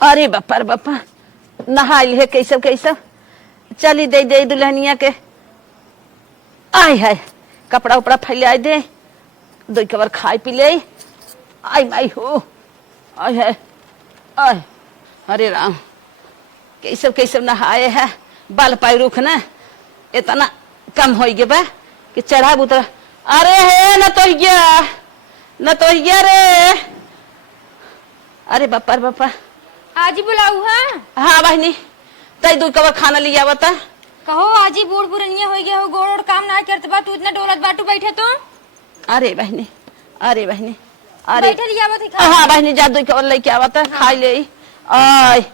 अरे बापा रे बापा, नहाइल है कैसे कैसे। चली दे दे दुल्हनिया के। आय हाय, कपड़ा उपड़ा फैला दे, दो कबर खाए पी ले। आई माई हो, आय हाय आय, अरे राम, कैसे कैसे नहाए है। बाल पाई रुख ना इतना कम हो गया बा कि चढ़ा उतर। अरे है न तो रे। अरे बापा रे बापा, आज ही बुलाऊ है। हाँ बहनी, तई दूध कबर खाना लिया बता। कहो आज ही बूढ़ बुढ़निया हो गया हो, गोड़ और काम ना करते बा, तू इतना डोलत बाटू बैठे तो। अरे बहनी, अरे बहनी, अरे बैठे लिया बता। हाँ बहनी, जा दूध कबर लेके आवता, खाई ले। आय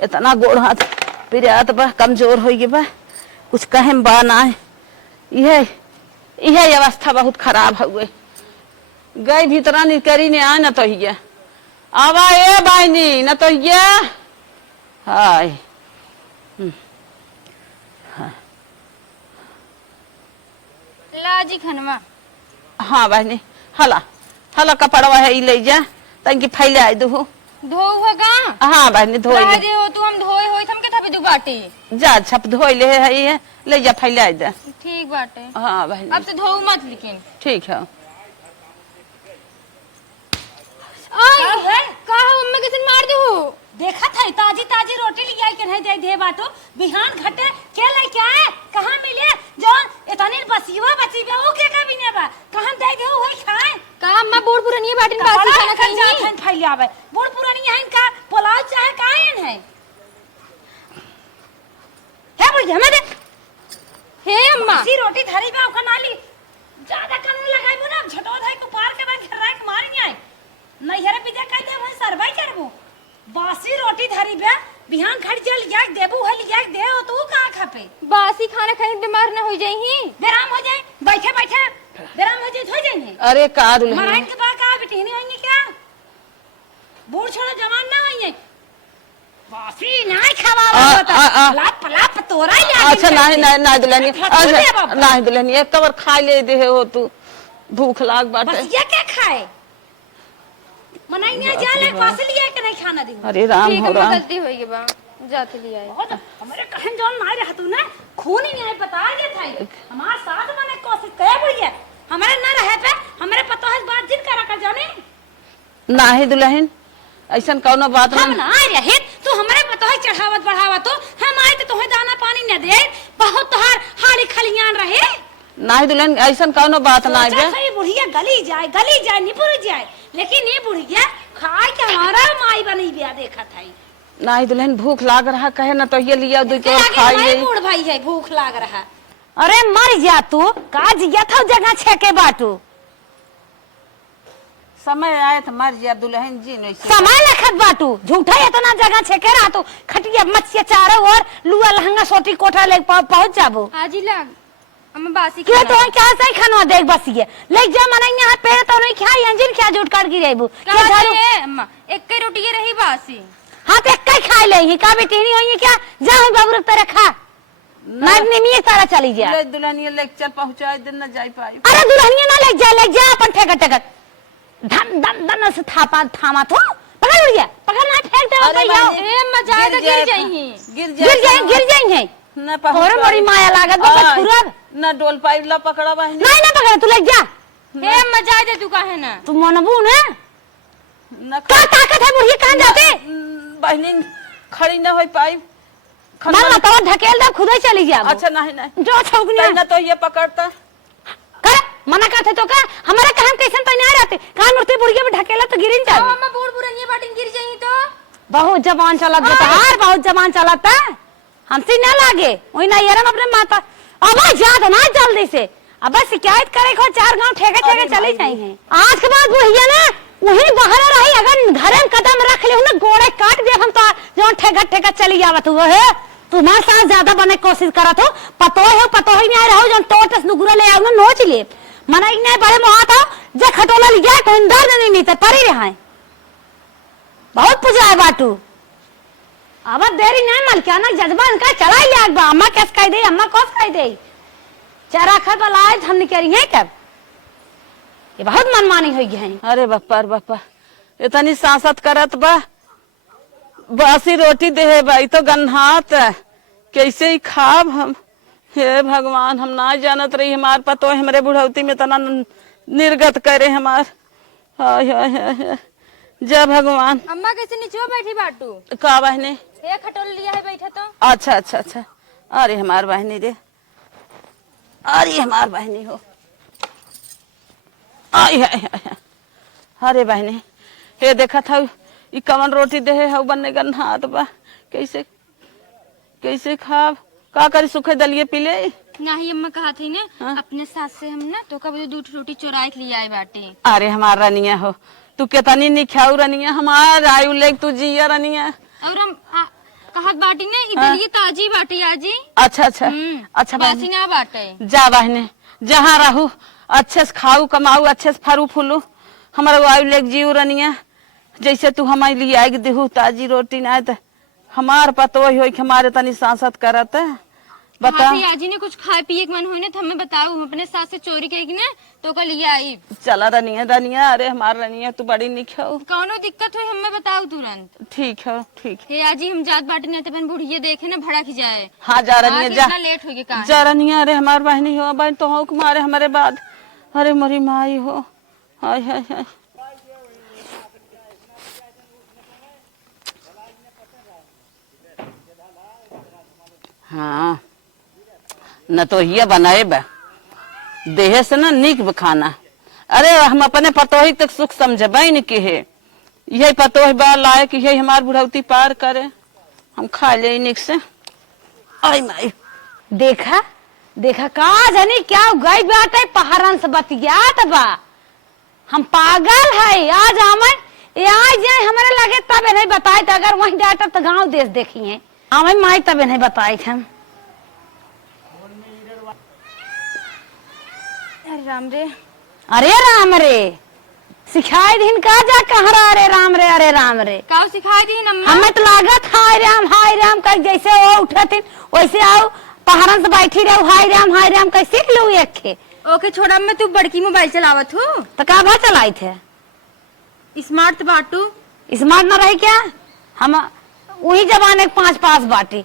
इतना गोड़ हाथ पिरात बा, कमजोर हो गया बा, कुछ कहे बा ना। यह अवस्था बहुत खराब हुए। गई भीतरा निकरी ने आए न तो हिया आवा ए बहनी न तो हिया। हाय लाजी खनवा। हाँ बहनी, हला हला कपड़वा है ले जा, तंकी फैले आई दू। धोगा। हाँ बहनी धो ले दे हो तू, हम धोए होई थम के थपे दू बाटी। जा छप धो ले है, ले जा फैले आई दे। ठीक बाटे। हाँ बहनी, अब से धोऊ मत लेकिन। ठीक है। का मम्मी किसन मार दे हो। देखा था ताजी ताजी रोटी ले आई के नहीं दे दे बाटो बिहान घटे के ले के आए कहां मिले जोन इतनी बसिवा बचीबे ओ के का बिने बा कहां दे दे होई खाए का अम्मा बूढ़ बुढ़निया बाटिन बासी खाना खाई खान फैल आवे बूढ़ पुरानी है इनका पुलाव चाहे कायन है बुढ़िया में दे। हे अम्मा बसी रोटी धरी बा ओका नाली ज्यादा कानून लगाइबो ना झटो धाई को पार के बाद घर राख मारनी आए नहीं हरे पिजा कह दे भाई सरवाई करबो बासी रोटी धरी बे बिहान खड़ जल जा देबू हल जा दे हो तू कहां खापे बासी खाना खाई बीमार ना हो जाई। बेराम हो जाए बैठे बैठे बेराम हो जाए। अरे का मराइन के बाद का बेटी नहीं होंगे क्या बूढ़ छोड़ा जवान ना होंगे बासी नहीं खावा लाप लाप तोरा ही। अच्छा नहीं दुल्हनी, अच्छा नहीं दुल्हनी, एक कबर खा ले दे हो तू, भूख लाग बाटे। बस ये क्या खाए मनाई नहीं जाले पास लिया के नहीं खाना दी। अरे राम हो राम, गलती हो गई बा, जाते लिया है। बहुत हमारे कहन जोन ना रह तू ना खून ही नहीं बता दे था हमार साथ मने कोशिश करे बुढ़िया हमारे ना रहे पे हमारे पतो है बातचीत करा कर जाने नाही दुल्हन ऐसन कौनो बात हम ना रहे तू हमारे पतो है चढ़ावत बढ़ावत तो हम आए तो तुम्हें दाना पानी न दे बहुत तोहार हाली खलियान रहे। नाही दुल्हन ऐसन कौनो बात ना है। बुढ़िया गली जाए निपुर जाए लेकिन ये बुढ़िया खाए के हमारा माई बनी बिया देखा था। नहीं दुल्हन भूख लाग रहा कहे ना तो ये लिया दो के खाई ले। बूढ़ भाई है भूख लाग रहा। अरे मर जा तू काज गया था जगह छेके बाटू समय आए तो मर जा दुल्हन जी नहीं समय लखत बाटू झूठा इतना जगह छेके रहा तो खटिया मच्छिया चारों और लुआ लहंगा सोटी कोठा ले पहुंच जाबो। आज ही लग अम्मा बासी क्यों तो क्या सही खाना देख बसिए ले जा मने यहां पे तो नहीं खाई अंजीर क्या झूठ काट गिरेबू क्या झाड़ू है अम्मा एक कई रोटी ये रही बासी हां तो एक खा ले ही का बेटी नहीं होई क्या जा हम बाबू रख तेरे खा मरने में तारा चली जा। ले दुल्हनिया लेक्चर पहुंचाए दिन न जाई पाई। अरे दुल्हनिया ना ले जा अपन ठेकत ठेकत धम धम धम से थामा तो पकड़ लिया पकड़ ना फेंक दे भैया। ए अम्मा ज्यादा गिर जाएंगे न और बड़ी माया लागत बा खुरब न डोल पाई ला पकड़ा बहनी नहीं ना पकड़ तू ले जा। हे अम्मा जा दे तू काहे ना तू मनबू ना न क्या ताकत है बुढ़िया कहां जाते बहनी खड़ी न होई पाई मां तो ढकेल दे खुद ही चली जा। अच्छा नहीं जो छौकनी ना तो ये पकड़ता कर मना करते तो का हमारे कहन कैसन तो नहीं रहते कान मूर्ति बुढ़िया में ढकेला तो गिरिन जा। अम्मा बूढ़ बुढ़निया बाटिन गिर जाई तो बहुत जवान चलत बता बहुत जवान चलता हमसे ना लागे वही ना यार अपने माता अब याद ना जल्दी से अब शिकायत करे को 4 गांव ठेके ठेके चले जाएंगे। आज के बाद बुढ़िया ना वही बाहर रही अगर घर में कदम रख ले ना गोड़े काट दे हम तो जो ठेका ठेका चली जावत हुआ है तुम्हारे साथ ज्यादा बने कोशिश करत हो पतो ही नहीं रहो जो टोटस नुगुरा ले आओ ना नोच ले मना ही नहीं बड़े मोहा था जे खटोला लिया कोई दर्द नहीं मिलता परी रहा बहुत पूजा है बाटू अब देरी नहीं मल क्या ना जज्बा इनका चला ही आग बा अम्मा कैस कह दे अम्मा कौस कह दे चारा खर बलाए हम निकली है कब ये बहुत मनमानी हो गई है। अरे बापा इतनी सांसत करत बा बासी रोटी दे है भाई तो गन्हात कैसे ही खाब हम। हे भगवान, हम ना जानत रही हमार पतो हमरे बुढ़ौती में तना निर्गत करे हमार। हाय हाय हाय हाय। जय भगवान। अम्मा कैसे नीचे बैठी बाटू? का बहने? ये खटोल लिया है बैठा तो। अच्छा अच्छा अच्छा। अरे हमार बहनी रे, अरे हमार बहनी हो। आई हाय हाय। अरे बहनी, हे देखा था ई कवन रोटी दे है बनने गन्हात बा। कैसे कैसे खाब? का करी सुखे दलिए पी ले? नहीं अम्मा कहा थी ने हाँ? अपने सास से हम ना तो कब दूध रोटी चुराई के लिए आए बाटे। अरे हमार रनिया हो, तू कितनी नहीं खाऊ रनिया, हमार आयु लेक तू जिया रनिया। और हम कहत बाटी ने इधर ये ताजी बाटी आजी। अच्छा अच्छा अच्छा बासी बहनी, ना बाटे। जा बहने, जहाँ रहू अच्छे से खाऊ कमाऊ, अच्छे से फरू फूलू, हमारा आयु लेक जीव रनिया। जैसे तू हमारे लिए आग देहू ताजी रोटी ना तो हमार पतो हो कि हमारे तनी सांसत करत है। बता आजी ने कुछ खाए पिए के मन होने तो हमें बताओ, हम अपने सास से चोरी करेगी ना तो कल लिए आई। चला रनिया रनिया, अरे हमार रनिया तू बड़ी निक हो। कौनो दिक्कत हो हमें बताओ तुरंत। ठीक है ठीक है। हे आजी हम जात बाटी नहीं तो बहन बुढ़िया देखे ना भड़क जाए। हाँ जा रनिया जा, लेट हो गया जा रनिया। अरे हमार बहनी हो, बहन तो हो तुम्हारे हमारे बाद। अरे मरी माई हो। हाय हाय हाय। हाँ न तो ये बनाए बा देहे से ना निक खाना। अरे हम अपने पतोही तक सुख समझबे न के है, यही पतोही बा लाए कि यही हमार बुढ़ौती पार करे, हम खा ले निक से। आई माई देखा देखा का जानी क्या गई बाटे पहाड़न से बतियात बा। हम पागल है। आज हमें आज जाए हमारे लगे तबे नहीं बताए तो अगर वही डाटा तो गांव देश देखी है हमें माई तबे नहीं बताए हम। अरे राम रे, अरे राम रे, सिखाए दिन का जा कहरा। अरे राम रे, अरे राम रे, का सिखाई दी नम्मा? हमें तो लागत हाय राम कर जैसे वो उठते वैसे आओ पहाड़न से बैठी रहो हाय राम कैसे सीख लो एक खे। ओके छोड़ा, मैं तू बड़की मोबाइल चलावत हो तो का भा चलाई थे? स्मार्ट बाटू। स्मार्ट ना रही क्या? हम वही जमाने के 5 पास बाटी।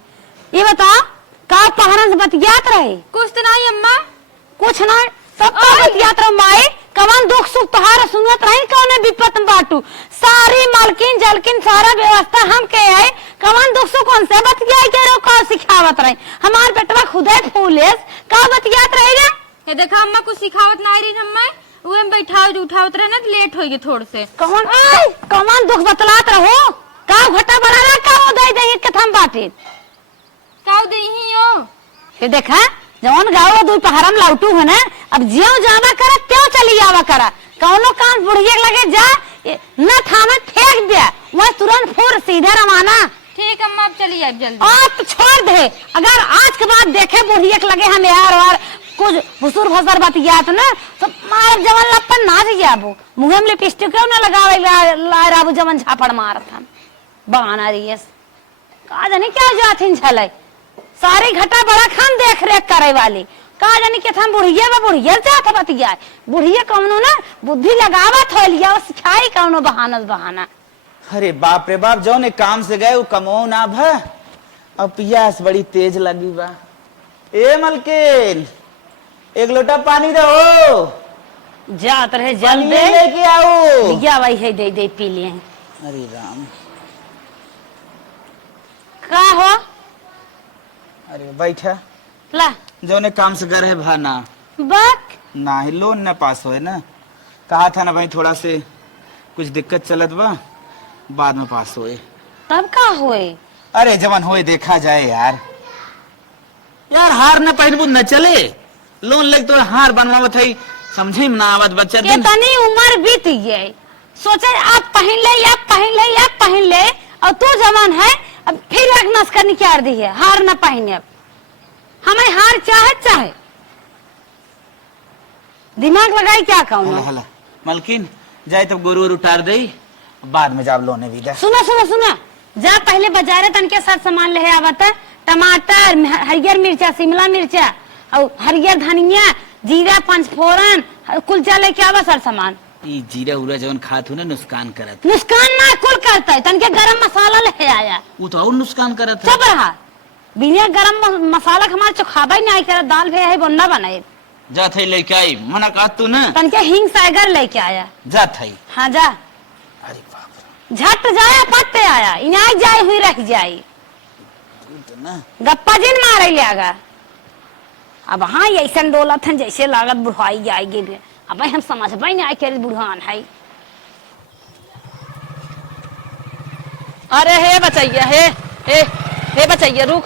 ये बताओ का पहाड़न से बतियात रहे? कुछ तो नहीं अम्मा, कुछ ना, सब तो बतियात रहो माई। कवन दुख सुख तोहार सुनत रही, कौन विपत बाटू सारी मालकिन जलकिन सारा व्यवस्था हम के है। कवन दुख सुख कौन से बतियाई के रो का सिखावत रही? हमार बेटवा खुदे फूलेस का बतियात रहे रे? ये देखा अम्मा कुछ सिखावत ना रही अम्मा, वो हम बैठाओ उठावत रहे ना लेट हो गए थोड़े से। कवन दुख बतलात रहो? का घटा बड़ा ना का दे दे के थम बाटी काऊ दे ही हो। ये देखा जवन गाँव दू पहाड़म लाउटू है ना, अब ज्यो जावा करा त्यों चली आवा करा। कौनो काम बुढ़िया लगे जा न थामे फेंक दिया वह तुरंत फुर सीधा रवाना। ठीक अम्मा अब चलिए अब जल्दी। आप छोड़ दे, अगर आज के बाद देखे बुढ़िया लगे हम यार और कुछ भुसुर भसर बतियात ना तो मार जवन लपन ना जाबो मुंह में लिपस्टिक क्यों ना लगावे लाराबू जवन झापड़ मारत हम बहाना रियस का जाने क्या जाथिन छले। सारी घटा बड़ा खान देख रेख करे वाली का जानी के हम बुढ़िया जात बतिया। बुढ़िया कौनो ना बुद्धि लगावत हो लिया सिखाई कौनो बहाना। अरे बाप रे बाप, जो ने काम से गए वो कमो ना भा, अब पियास बड़ी तेज लगी बा। ए मलकिन एक लोटा पानी दो। जात रहे जल पानी दे लेके आओ। लिया वही है दे पी लिए। अरे राम, का हो? अरे बैठा, ला जो ने काम से गए है भाना बक ना ही लोन न पास होए ना, कहा था ना भाई थोड़ा से कुछ दिक्कत चलत बा, बाद में पास होए। तब का होए? अरे जवन होए देखा जाए यार हार न पहनबू न चले, लोन लग तो हार बनवावत है, समझे ना आवत बच्चा दिन। कितनी उम्र बीत गई, सोचे आप पहन ले और तू जवान है अब फिर एक नस करनी क्या दी है हार न पहने। अब हमें हार चाहे दिमाग लगाई क्या कहूँ। हला मलकिन जाए तब गोरू उतार दे, बाद में जाब लोने भी दे। सुना जा पहले बाजारे तन के साथ सामान ले आवता, टमाटर हरियर मिर्चा शिमला मिर्चा और हरियर धनिया जीरा पंचफोरन कुल लेके आवा सर सामान। ई जीरा उरा जवन खात हूँ ना नुकसान करत। नुकसान ना कुल करता है, तनके गरम मसाला ले आया। वो तो और नुकसान करत है। चुप रहा, बिना गरम मसाला के हमारे चोखाबा ही नहीं करत, दाल भे है बन्ना बनाए। जात है लेके आई, मना कहा तू ना। तनके हिंग सागर लेके आया। जात है। हाँ जा। अरे बाप झट जाया पत्ते आया, इनाई जाए हुई रह जाई। रे ना गप्पा जिन मारे लियागा। अब हाँ ऐसा डोलत है जैसे लागत बुढ़ाई जाएगी भी। अब हम समझ भाई नहीं करे बुढ़ान है। अरे हे बचैया हे बचैया रुक।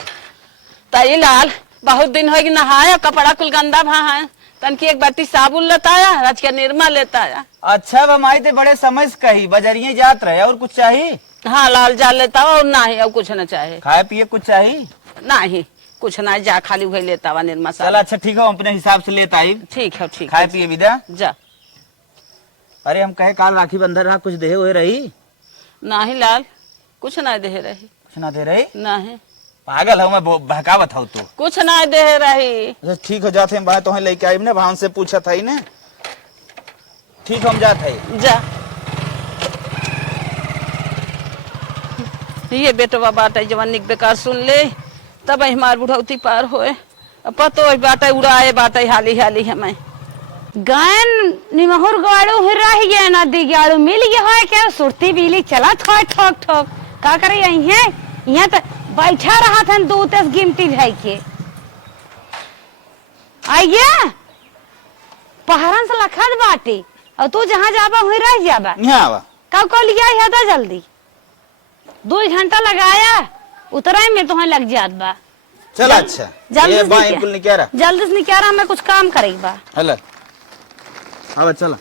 ताई लाल बहुत दिन होगी नहाया, कपड़ा कुल गंदा वहाँ है। तनकी एक बाटी साबुन लेता आया, रच के निरमा लेता आया। अच्छा बमाई ते बड़े समझ कही बजरिए जात रहे और कुछ चाहिए? हाँ लाल जा लेता और नहीं और कुछ न चाहे। खाए पिए कुछ चाहिए? नहीं कुछ ना, जा खाली वही लेता हुआ निरमा चल साबुन। अच्छा ठीक है, हम अपने हिसाब से लेता आई। ठीक है ठीक खाए है पिए विदा। जा। अरे हम कहे काल राखी बंधन रहा, कुछ दे हुए रही? नहीं लाल कुछ ना दे रही। कुछ ना दे रही? नहीं पागल हूँ मैं, बहकावत हूँ तू। कुछ ना दे रही। अच्छा ठीक हो जाते हम बाहर तो लेके आई ना, भान से पूछा था ही ना। ठीक हम जाते हैं। जा। ये बेटवा बाटा जवानी बेकार सुन ले, तब हमार बुढ़ौती पार होए। पतो बाटा उड़ाए बाटा हाली हाली हमें। गायन निमहुर गाड़ो हिर रही है, नदी गाड़ो मिल गया है क्या? सुरती बिजली चला ठोक ठोक ठोक। का करे यही है? यहाँ तो बैठा रहा था दो तस गिमटी भाई के। आइए पहाड़न से लखत बाटी और तू जहाँ जाबा वहीं रह जाबा। यहाँ आवा। कब को लिया है था जल्दी? 2 घंटा लगाया, उतराई में तुम्हें लग जात बा। चल अच्छा ये बाई कुल निकारा, जल्दी से निकारा, मैं कुछ काम करेगी बा। हेलो आवा चला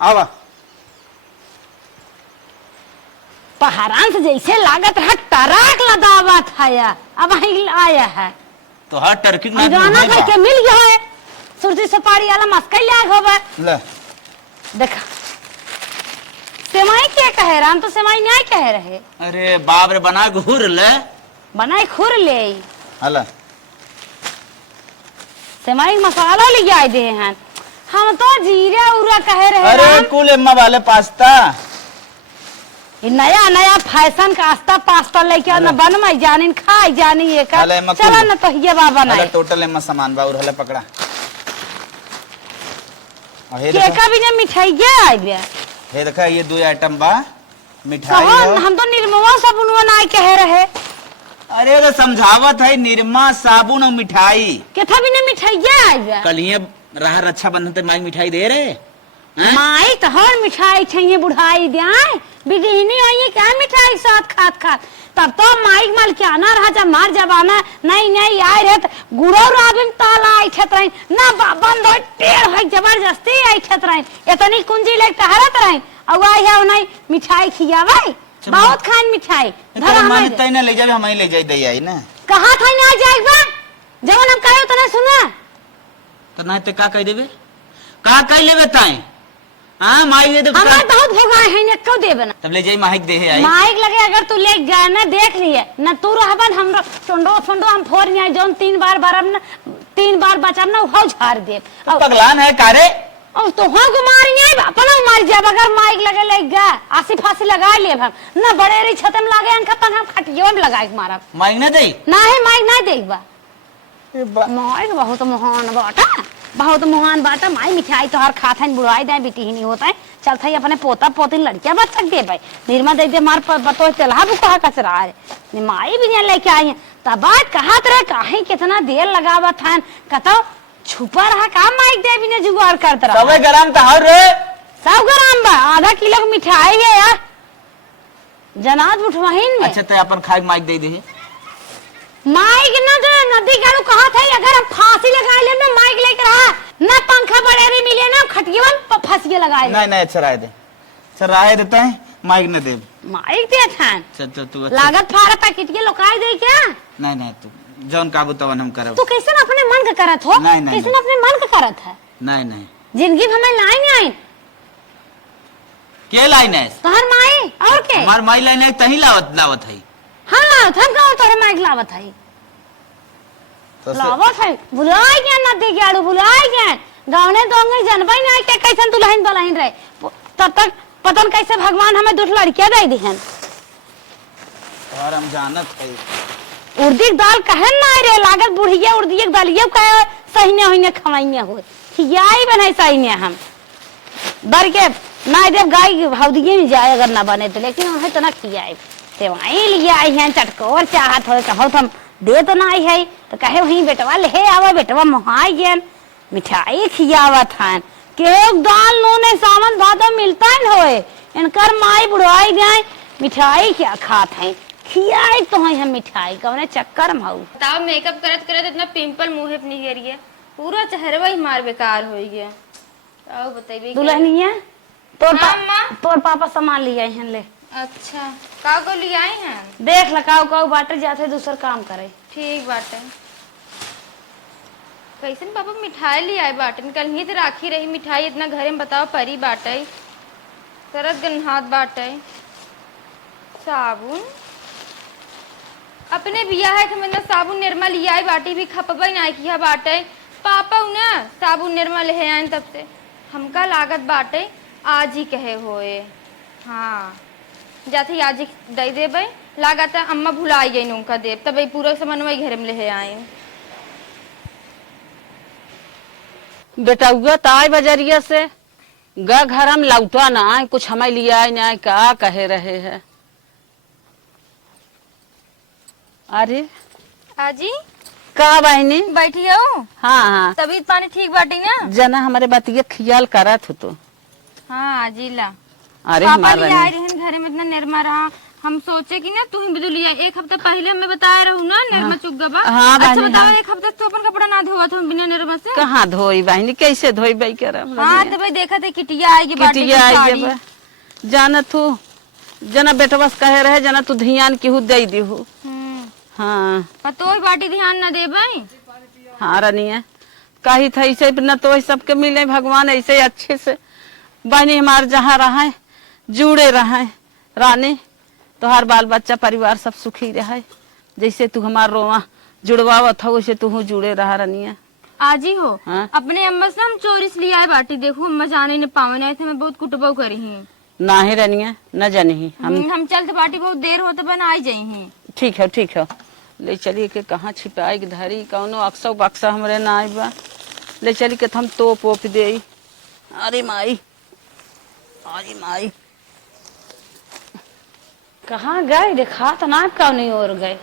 आवा। पहाड़ान से जैसे लागत है टराक लदावा था या, अब वहीं आया है तो हर टर्की ना जाना था के मिल गया है। सुरती सुपारी वाला मस्कई लाग होबा। ले देखा सेमाई क्या कहे राम, तो सेमाई नहीं कह रहे। अरे बाप रे बना घूर ले, बनाई खुर ले। हेलो सेमाई मसाला ले आए दे हैं हम तो जीरा उरा कह रहे। अरे कुल एम्मा वाले पास्ता, ये नया नया फैशन का आस्ता पास्ता लेके आना, बनवाई जानी खाई जानी ये का। चला ना तो ये बाबा ना टोटल एम्मा सामान बा और हले पकड़ा। केका भी ना मिठाई के आई बे। ये देखा ये 2 आइटम बा मिठाई कौन? हम तो निर्मवा साबुन बनाए कह रहे। अरे तो समझावत है, निरमा साबुन और मिठाई। केथा भी ना मिठाई के आई बे। कल ये रहा रक्षाबंधन ते माई मिठाई दे रहे हैं? माई तो हर मिठाई चाहिए बुढ़ाई दियाए बिगहनी होई क्या मिठाई साथ खात खात। तब तो माइक माल के आना रहा जब मार जबाना नहीं आए रहे गुड़ो राबिन ताला आई छतराई ना बंद हो टेढ़ है जबरदस्ती आई छतराई इतनी कुंजी ले टहरत रही और आई है नहीं मिठाई खियावे बहुत खान मिठाई धरा मन हमें तई ना ले जावे, हम ही ले जाई दई आई ना। कहां था ना जाएगा जब हम कहे तो नहीं सुना तो ना ते का कह देबे, का कह लेबे ताई? हां माई दे हमार बहुत भगवान है ने क्यों देबे ना। तब ले जाई माइक दे है आई। माइक लगे अगर तू ले गया ना देख लिए ना तू रहबन हम टोंडो हम फोड़ नहीं जोन 3 बार बरम ना 3 बार बचम ना हो झाड़ दे। पगलान है कारे और तो हो गुमारी नहीं अपना मार जाब अगर माइक लगे ले गया आसी फांसी लगा ले हम ना बड़ेरी छतम लागे अंक अपन हम खटियो में लगाए मारब। माइक ना दे ना है माइक नहीं देबा। माइक बहुत महान बाटा, बहुत महान बाटा। माई मिठाई तो हर खाता है बुढ़ाई दे बेटी ही नहीं होता है। चलता ही अपने पोता पोती लड़कियां बच सकते भाई निर्मा दे दे मार बतो तेलहा भी कहा कचरा है माई भी नहीं लेके आई है। तब बात कहा तरह काहे कितना देर लगावा था कतो छुपा रहा का माइक दे भी ने जुगाड़ करता रहा। सब गरम तो हर रे सब गरम बा आधा किलो मिठाई है यार जनाब उठवाहिन में। अच्छा ते अपन खाई माइक दे दे माइक न दे नदी गाड़ू कहा था अगर हम फांसी लगा ले ना माइक लेकर रहा ना पंखा बड़े रे मिले ना खटियवन फांसी लगा ले। नहीं अच्छा राय दे, अच्छा राय देता है माइक न दे। माइक दे था चल तू लागत फाड़ा पैकेट के लोकाई दे क्या? नहीं तू जौन काबू तवन हम करब। तू कैसे ना अपने मन का करत हो? कैसे ना अपने मन का करत है? नहीं जिंदगी में हमें लाइन आई के लाइन है तोहर माई और के हमार माई लाइन है, तही लावत है। हाँ लावत हम कहो तोहर माइक लावत है तो से- लावत है भुलाई गया ना दे गाड़ू भुलाई गया गाँव ने तो अंगे जनबई ना के कैसन दुल्हन बलहिन रहे तब तक पतन कैसे भगवान हमें दो लड़कियां दे दिहन और हम जानत है उर्दी के दाल कहन ना रे लागत बुढ़िया उर्दी के दाल ये कहे सहीने होइने खवाइने हो खियाई बने सहीने हम बर के ना देव गाय हौदिये में जाए अगर ना बने तो लेकिन उन्हें तो ना खियाई ते वहीं लिया आई हैं चटकोर चाहत हो कहो हम दे तो ना आई है तो कहे वहीं बेटवा ले आवा बेटवा मोहाई गेन मिठाई खियावत हन के दाल नूने सावन भादो मिलता न होए इनकर माई बुढ़ाई गए मिठाई क्या खात हैं खियाई तो है हम मिठाई कौने चक्कर में हऊ बताओ मेकअप करत करत इतना पिंपल मुंह पे निकल गया पूरा चेहरा ही मार बेकार हो गया आओ बताइए दुल्हनिया तोर हाँ, अम्मा। तोर पापा सामान लिए हैं ले अच्छा का को ले आई हैं देख लकाऊ काऊ बाटे जाते दूसर काम करे ठीक बात है कैसन पापा मिठाई ले आए बाटन कल ही तो राखी रही मिठाई इतना घरे में बताओ परी बाटे सरद गन हाथ बाटे साबुन अपने बिया है कि मतलब साबुन निर्मा लिया आई बाटी भी खपबई ना किया बाटे पापा ना साबुन निर्मा ले आए तब से हमका लागत बाटे आज ही कहे होए हाँ जाते ही आज ही दे देबे लागत है अम्मा भुलाई गई उनका देव तब पूरा सामान वही घर में ले आए बेटा हुआ ताय बजरिया से गा घर हम लौटा ना आए कुछ हमें लिया आए ना आए का कहे रहे हैं अरे आजी का बहनी बैठी हो हाँ हाँ तबीयत पानी ठीक बाटी ना जना हमारे बतिया ख्याल करा तो हाँ आजी ला अरे पापा हमारा ले आए रहन घरे में इतना निर्मा रहा हम सोचे कि ना तू ही बदल लिया एक हफ्ता पहले हमें बताया रहू ना निर्मा चुक गबा हाँ, अच्छा बहनी, बताओ हाँ। एक हफ्ता तू अपन कपड़ा ना धोवा था बिना निर्मा से कहाँ धोई बहनी कैसे धोई बई करम हाँ तो भाई देखा थे किटिया आएगी बाटी किटिया आई जब जाना तू जना बेटवस कहे रहे जना तू ध्यान केहू दे दीहू हाँ तो बाटी ध्यान न दे भाई हाँ रनिया कही था ऐसे न तो सबके मिले भगवान ऐसे अच्छे से बहनी हमारे जहाँ रहा जुड़े रहा रानी तो हर बाल बच्चा परिवार सब सुखी रहा जैसे तू हमार रोवा जुड़वावत हो वैसे तू जुड़े रहा रनिया आज ही हो हाँ? अपने अम्मा से हम चोरी से लिया है बाटी देखो अम्मा जाने ने पावन आए थे मैं बहुत कुटबो करी ही ना ही रनिया न जानी हम चलते बाटी बहुत देर होते बन आई जाई ही ठीक है ले चलिए के कहाँ छिपाई के धरी कौनो अक्सर बक्सा हमरे ना आई बा ले चली के हम तोप ओप दे अरे माई कहाँ गए देखा तो ना कौन नहीं और गए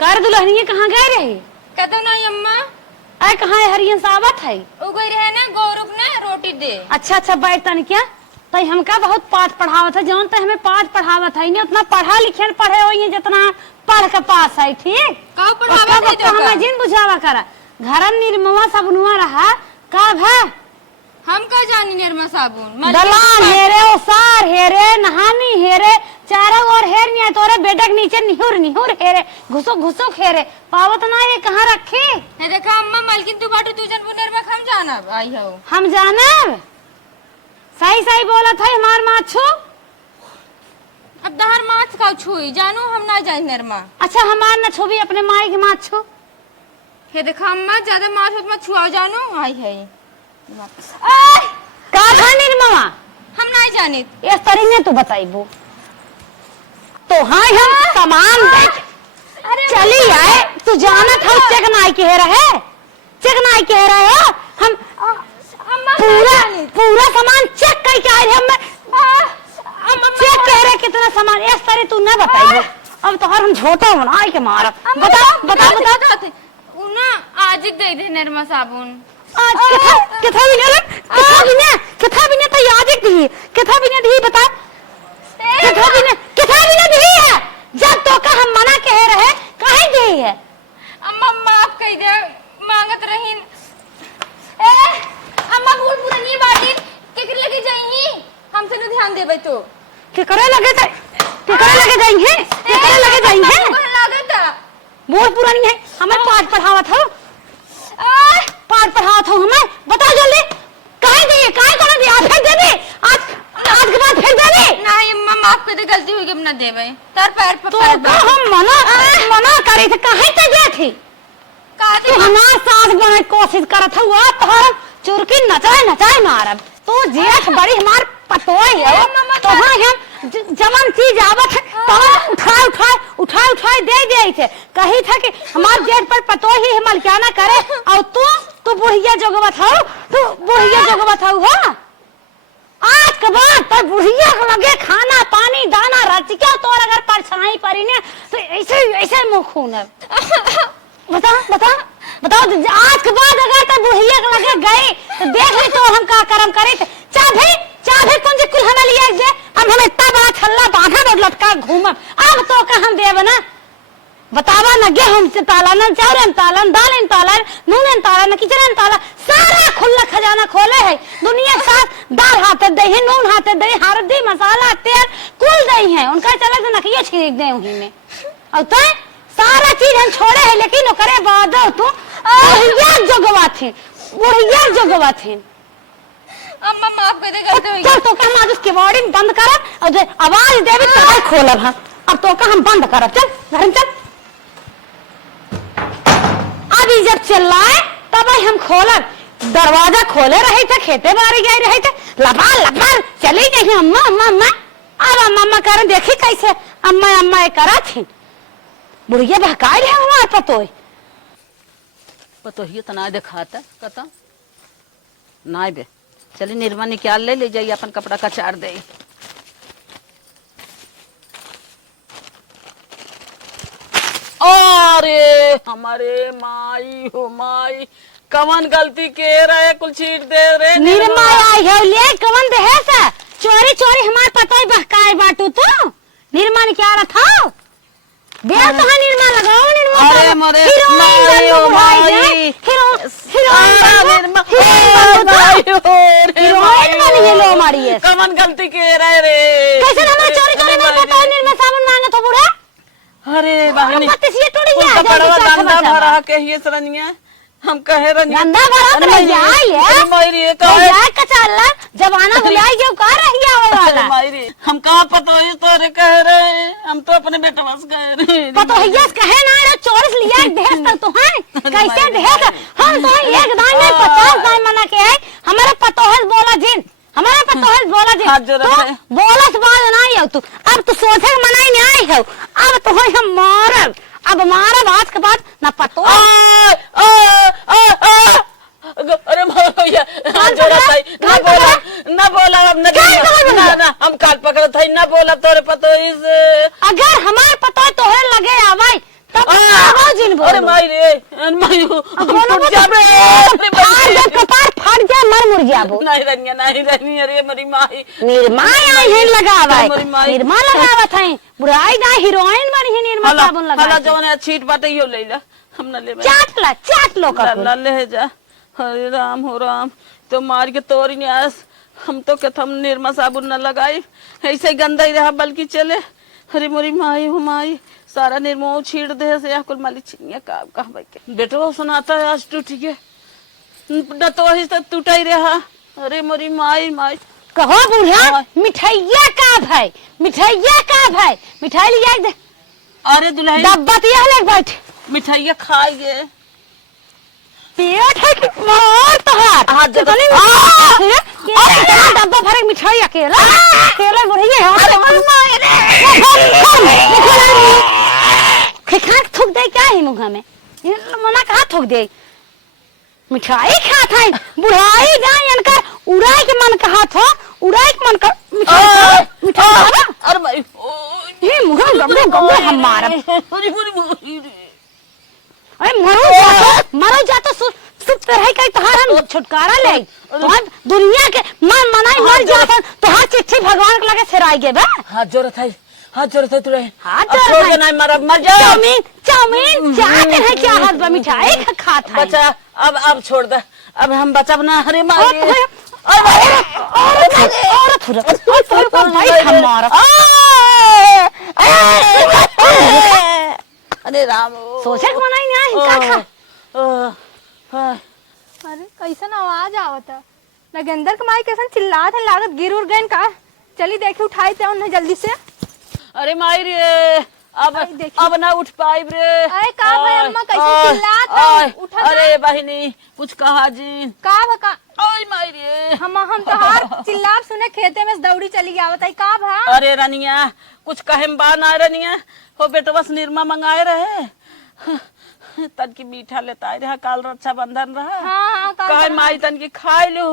कर दुल्हनिया कहाँ गए रही कहते ना अम्मा अरे कहाँ हरियन सावत है वो गई रहे ना गौरव ने रोटी दे अच्छा बैठता नहीं क्या तो हमका बहुत पाठ पढ़ावत है जौन तो हमें पाठ पढ़ावत है नहीं उतना पढ़ा लिखे पढ़े हो जितना पढ़ के पास है ठीक का पढ़ावत है जो हमें जिन बुझावा करा घर निर्मवा सबनुआ रहा कब है हम का जानी निर्मा साबुन दलान हेरे ओसार हेरे नहानी हेरे चारों ओर हेर नहीं तोरे बेटा के नीचे निहुर हेरे घुसो हेरे पावत ना ये कहाँ रखी है देखा अम्मा मलकिन तू बाटू तू जन निर्मा हम जाना आई हो हम जानब सही बोला था हमार माछू अब दहर माछ का छुई जानू हम ना जाए निर्मा अच्छा हमार न छुबी अपने माई के माछू हे देखा अम्मा ज्यादा माछ मत छुआओ जानू आई है का था निर्मवा हम नहीं जाने इस तरह में तू बताइबू तो हाँ हम सामान देख चली आए तू जाना था चेकनाई के रहे हो हम पूरा सामान चेक करके आए हम चेक कह रहे कितना सामान इस तरह तू न बताइबू अब तो हम झोटा बना के मारा बता ना आज ही दे दे निर्मा साबुन आज किथा भी ने तो याद दी किथा भी ने दी बता किथा भी ने दी है जब तो का हम मना कह रहे काहे दी है अम्मा माफ कर दे मांगत रही अम्मा भूल पूरा नहीं बाटी केकर लगे जाई हमसे न ध्यान देबे तो के करे लगे जाई है लागे था बहुत पुरानी है हमें पाठ पढ़ावा था हमें बता जल्दी काहे दी काहे कोना दी आज फिर दे दे आज के बाद फिर दे दे नहीं अम्मा माफ कर दे गलती हुई अब ना देबे तार पैर पे तो हम मना करे थे काहे ते गए थी बात तू हमार सास बने कोशिश करत हुआ तोहर चुरकी नचाए नचाए मारब। तू जेठ बड़ी हमार पतोई है तो हाँ हम जमन चीज आवत है तवन उठाए दे दे थे कही था कि हमार जेठ पर पतोई ही हमल क्या ना करे और तू बुढ़िया जोगवत हो हाँ आज के बाद तो बुढ़िया को लगे खाना पानी दाना रचिका तो अगर परछाई पड़ी ने तो ऐसे मुंह खून है। बताओ आज के बाद अगर तो बुढ़िया को लगे गए तो देख ली तो हम का कर्म करे थे। चाहे कुंज कुल हमें लिया दे अब हम इतना बड़ा छल्ला बांधा और लटका घूमब अब तो का हम देव ना बतावा न गे हम से ताला न चावल ताला न दाल ताला नून ताला न किचन ताला सारा खुला खजाना खोले है दुनिया के साथ दाल हाथे दे है नून हाथे दे हल्दी मसाला तेल कुल दे है उनका चले तो नकिया छीक दे उही में और तो सारा चीज हम छोड़े है लेकिन करे बादो तू बुढ़िया जोगवा थे। अम्मा माफ कर दे गलती हुई। चल तो का हम आज उसके बॉडी बंद करब और आवाज देबे तब खोलब हम अब तो का हम बंद करब चल घर में चल अभी जब चिल्लाए तब हम खोलब दरवाजा खोले रहे थे खेते बारी गए रहे थे लबा चली गई अम्मा अब अम्मा कर देखी कैसे अम्मा करा थी बुढ़िया बहकाई रहे हमारे पतोहिए तो ना दिखाता कता ना बे चली निर्मा निकाल ले जाइए अपन कपड़ा कचार दे। अरे हमारे माई हो माई कवन गलती के रहे कुल छीट दे रे निर्मा आई है ले कवन दे है सा चोरी हमारे पतोई बहकाए बाटू तो निर्मा ने क्या रखा बेर तो निर्मा लगाओ निर्मा अरे मरे माई हो माई हीरोइन बनी है लो मारी है कवन गलती के रहे रे कैसे हमारे चोरी में पतोई निर्मा साबुन मांगा तो बुढ़ा अरे बहनी ये टूट गया कपड़ा गंदा भरा के ये सरनिया हम कहे रही गंदा भरा तो आई है मायरी यार कचाला जवाना बुलाई जो का रही आवे वाला मायरी हम कहां पतोही तोरे कह रहे हम तो अपने बेटा बस कह रहे पतोहिया कहे ना रे चोरस लिया ढेर तक तो है कैसे ढेर हम तो एक दान में 50 दान मना के है हमारे पतोहस बोला जिन हमारे पतोहस बोला जिन तो बोलस बात नहीं हो तू अब तू सोचे मनाई नहीं आई हो अब तो हम मारब अब मारब आज के बाद ना पतो अरे भैया ना बोला अब ना हम काल पकड़ थे ना बोला तोरे पतोही से अगर हमारे पतो तोहरे लगे आवाई तब जिन बोल अरे माई रे माई टूट जाबे कपार फाड़ जाए मर मुर जाबो नहीं रनिया अरे मेरी माई निर्मा आई है लगावाई निर्मा लगावत है बुढ़ाई ना हीरोइन बनी है निर्मा साबुन लगा हला जवन छीट बाटे यो ले ला हम न ले चाट लो का ले जा हरे राम हो राम तो मार के तोरी न्यास हम तो कहता हम निर्मा साबुन न लगाई ऐसे गंदा ही रहा बल्कि चले हरी मोरी माई हो माई सारा निर्मो छीड़ दे से या कुल माली छिनिया का कहबे के बेटो सुनाता है आज टूट गए न तो ही तक टूटा ही रहा अरे मोरी माई कहो बुढ़ा मिठाइया का भाई मिठाई लिया दे अरे दुल्हन डब्बा तो ले बैठ मिठाइया खाइए पेट है कि मार तोहार हाथ दे डब्बा भरे मिठाई अकेला बुढ़िया थूक दे क्या है मुँह में मना कहा थूक दे मिठाई खा था बुढ़ाई जाए इनका उड़ाई के मन कहा था उड़ाई के मन का मिठाई अरे भाई ये मुँह गमले हम मारब अरे मरो जा तो सुप पे रह के तोहार हम छुटकारा ले तोहार दुनिया के मन मनाई मर जा तोहार चिट्ठी भगवान के लगे सिराई के बा हाथ जोड़त है तुरे हाथ जोड़ के नहीं मर जा चाउमीन चाहते हैं क्या हाथ बा मिठाई खाता है बचा अब छोड़ दे अब हम बचब ना हरे मारे औरत भाई हम मारा अरे राम सोचे के मनाई नहीं का खा अरे कैसन आवाज आवता नगेंद्र के माई कैसन चिल्लात है लागत गिर उड़ गए का चली देखी उठाई ते उन्हें जल्दी से अरे माई रे अब ना उठ पाई रे। अरे का भाई अम्मा कैसे चिल्लात है? उठा ना। अरे बहनी कुछ कहा जी। का भका ओए मारी हम तो हार चिल्लाप सुने खेते में दौड़ी चली गया बताई का भा। अरे रनिया कुछ कहे बा ना रनिया हो बेटा बस निरमा मंगाए रहे तन की मीठा लेता रहा काल रक्षाबंधन रहा। हाँ कहे माई तन की खाई लू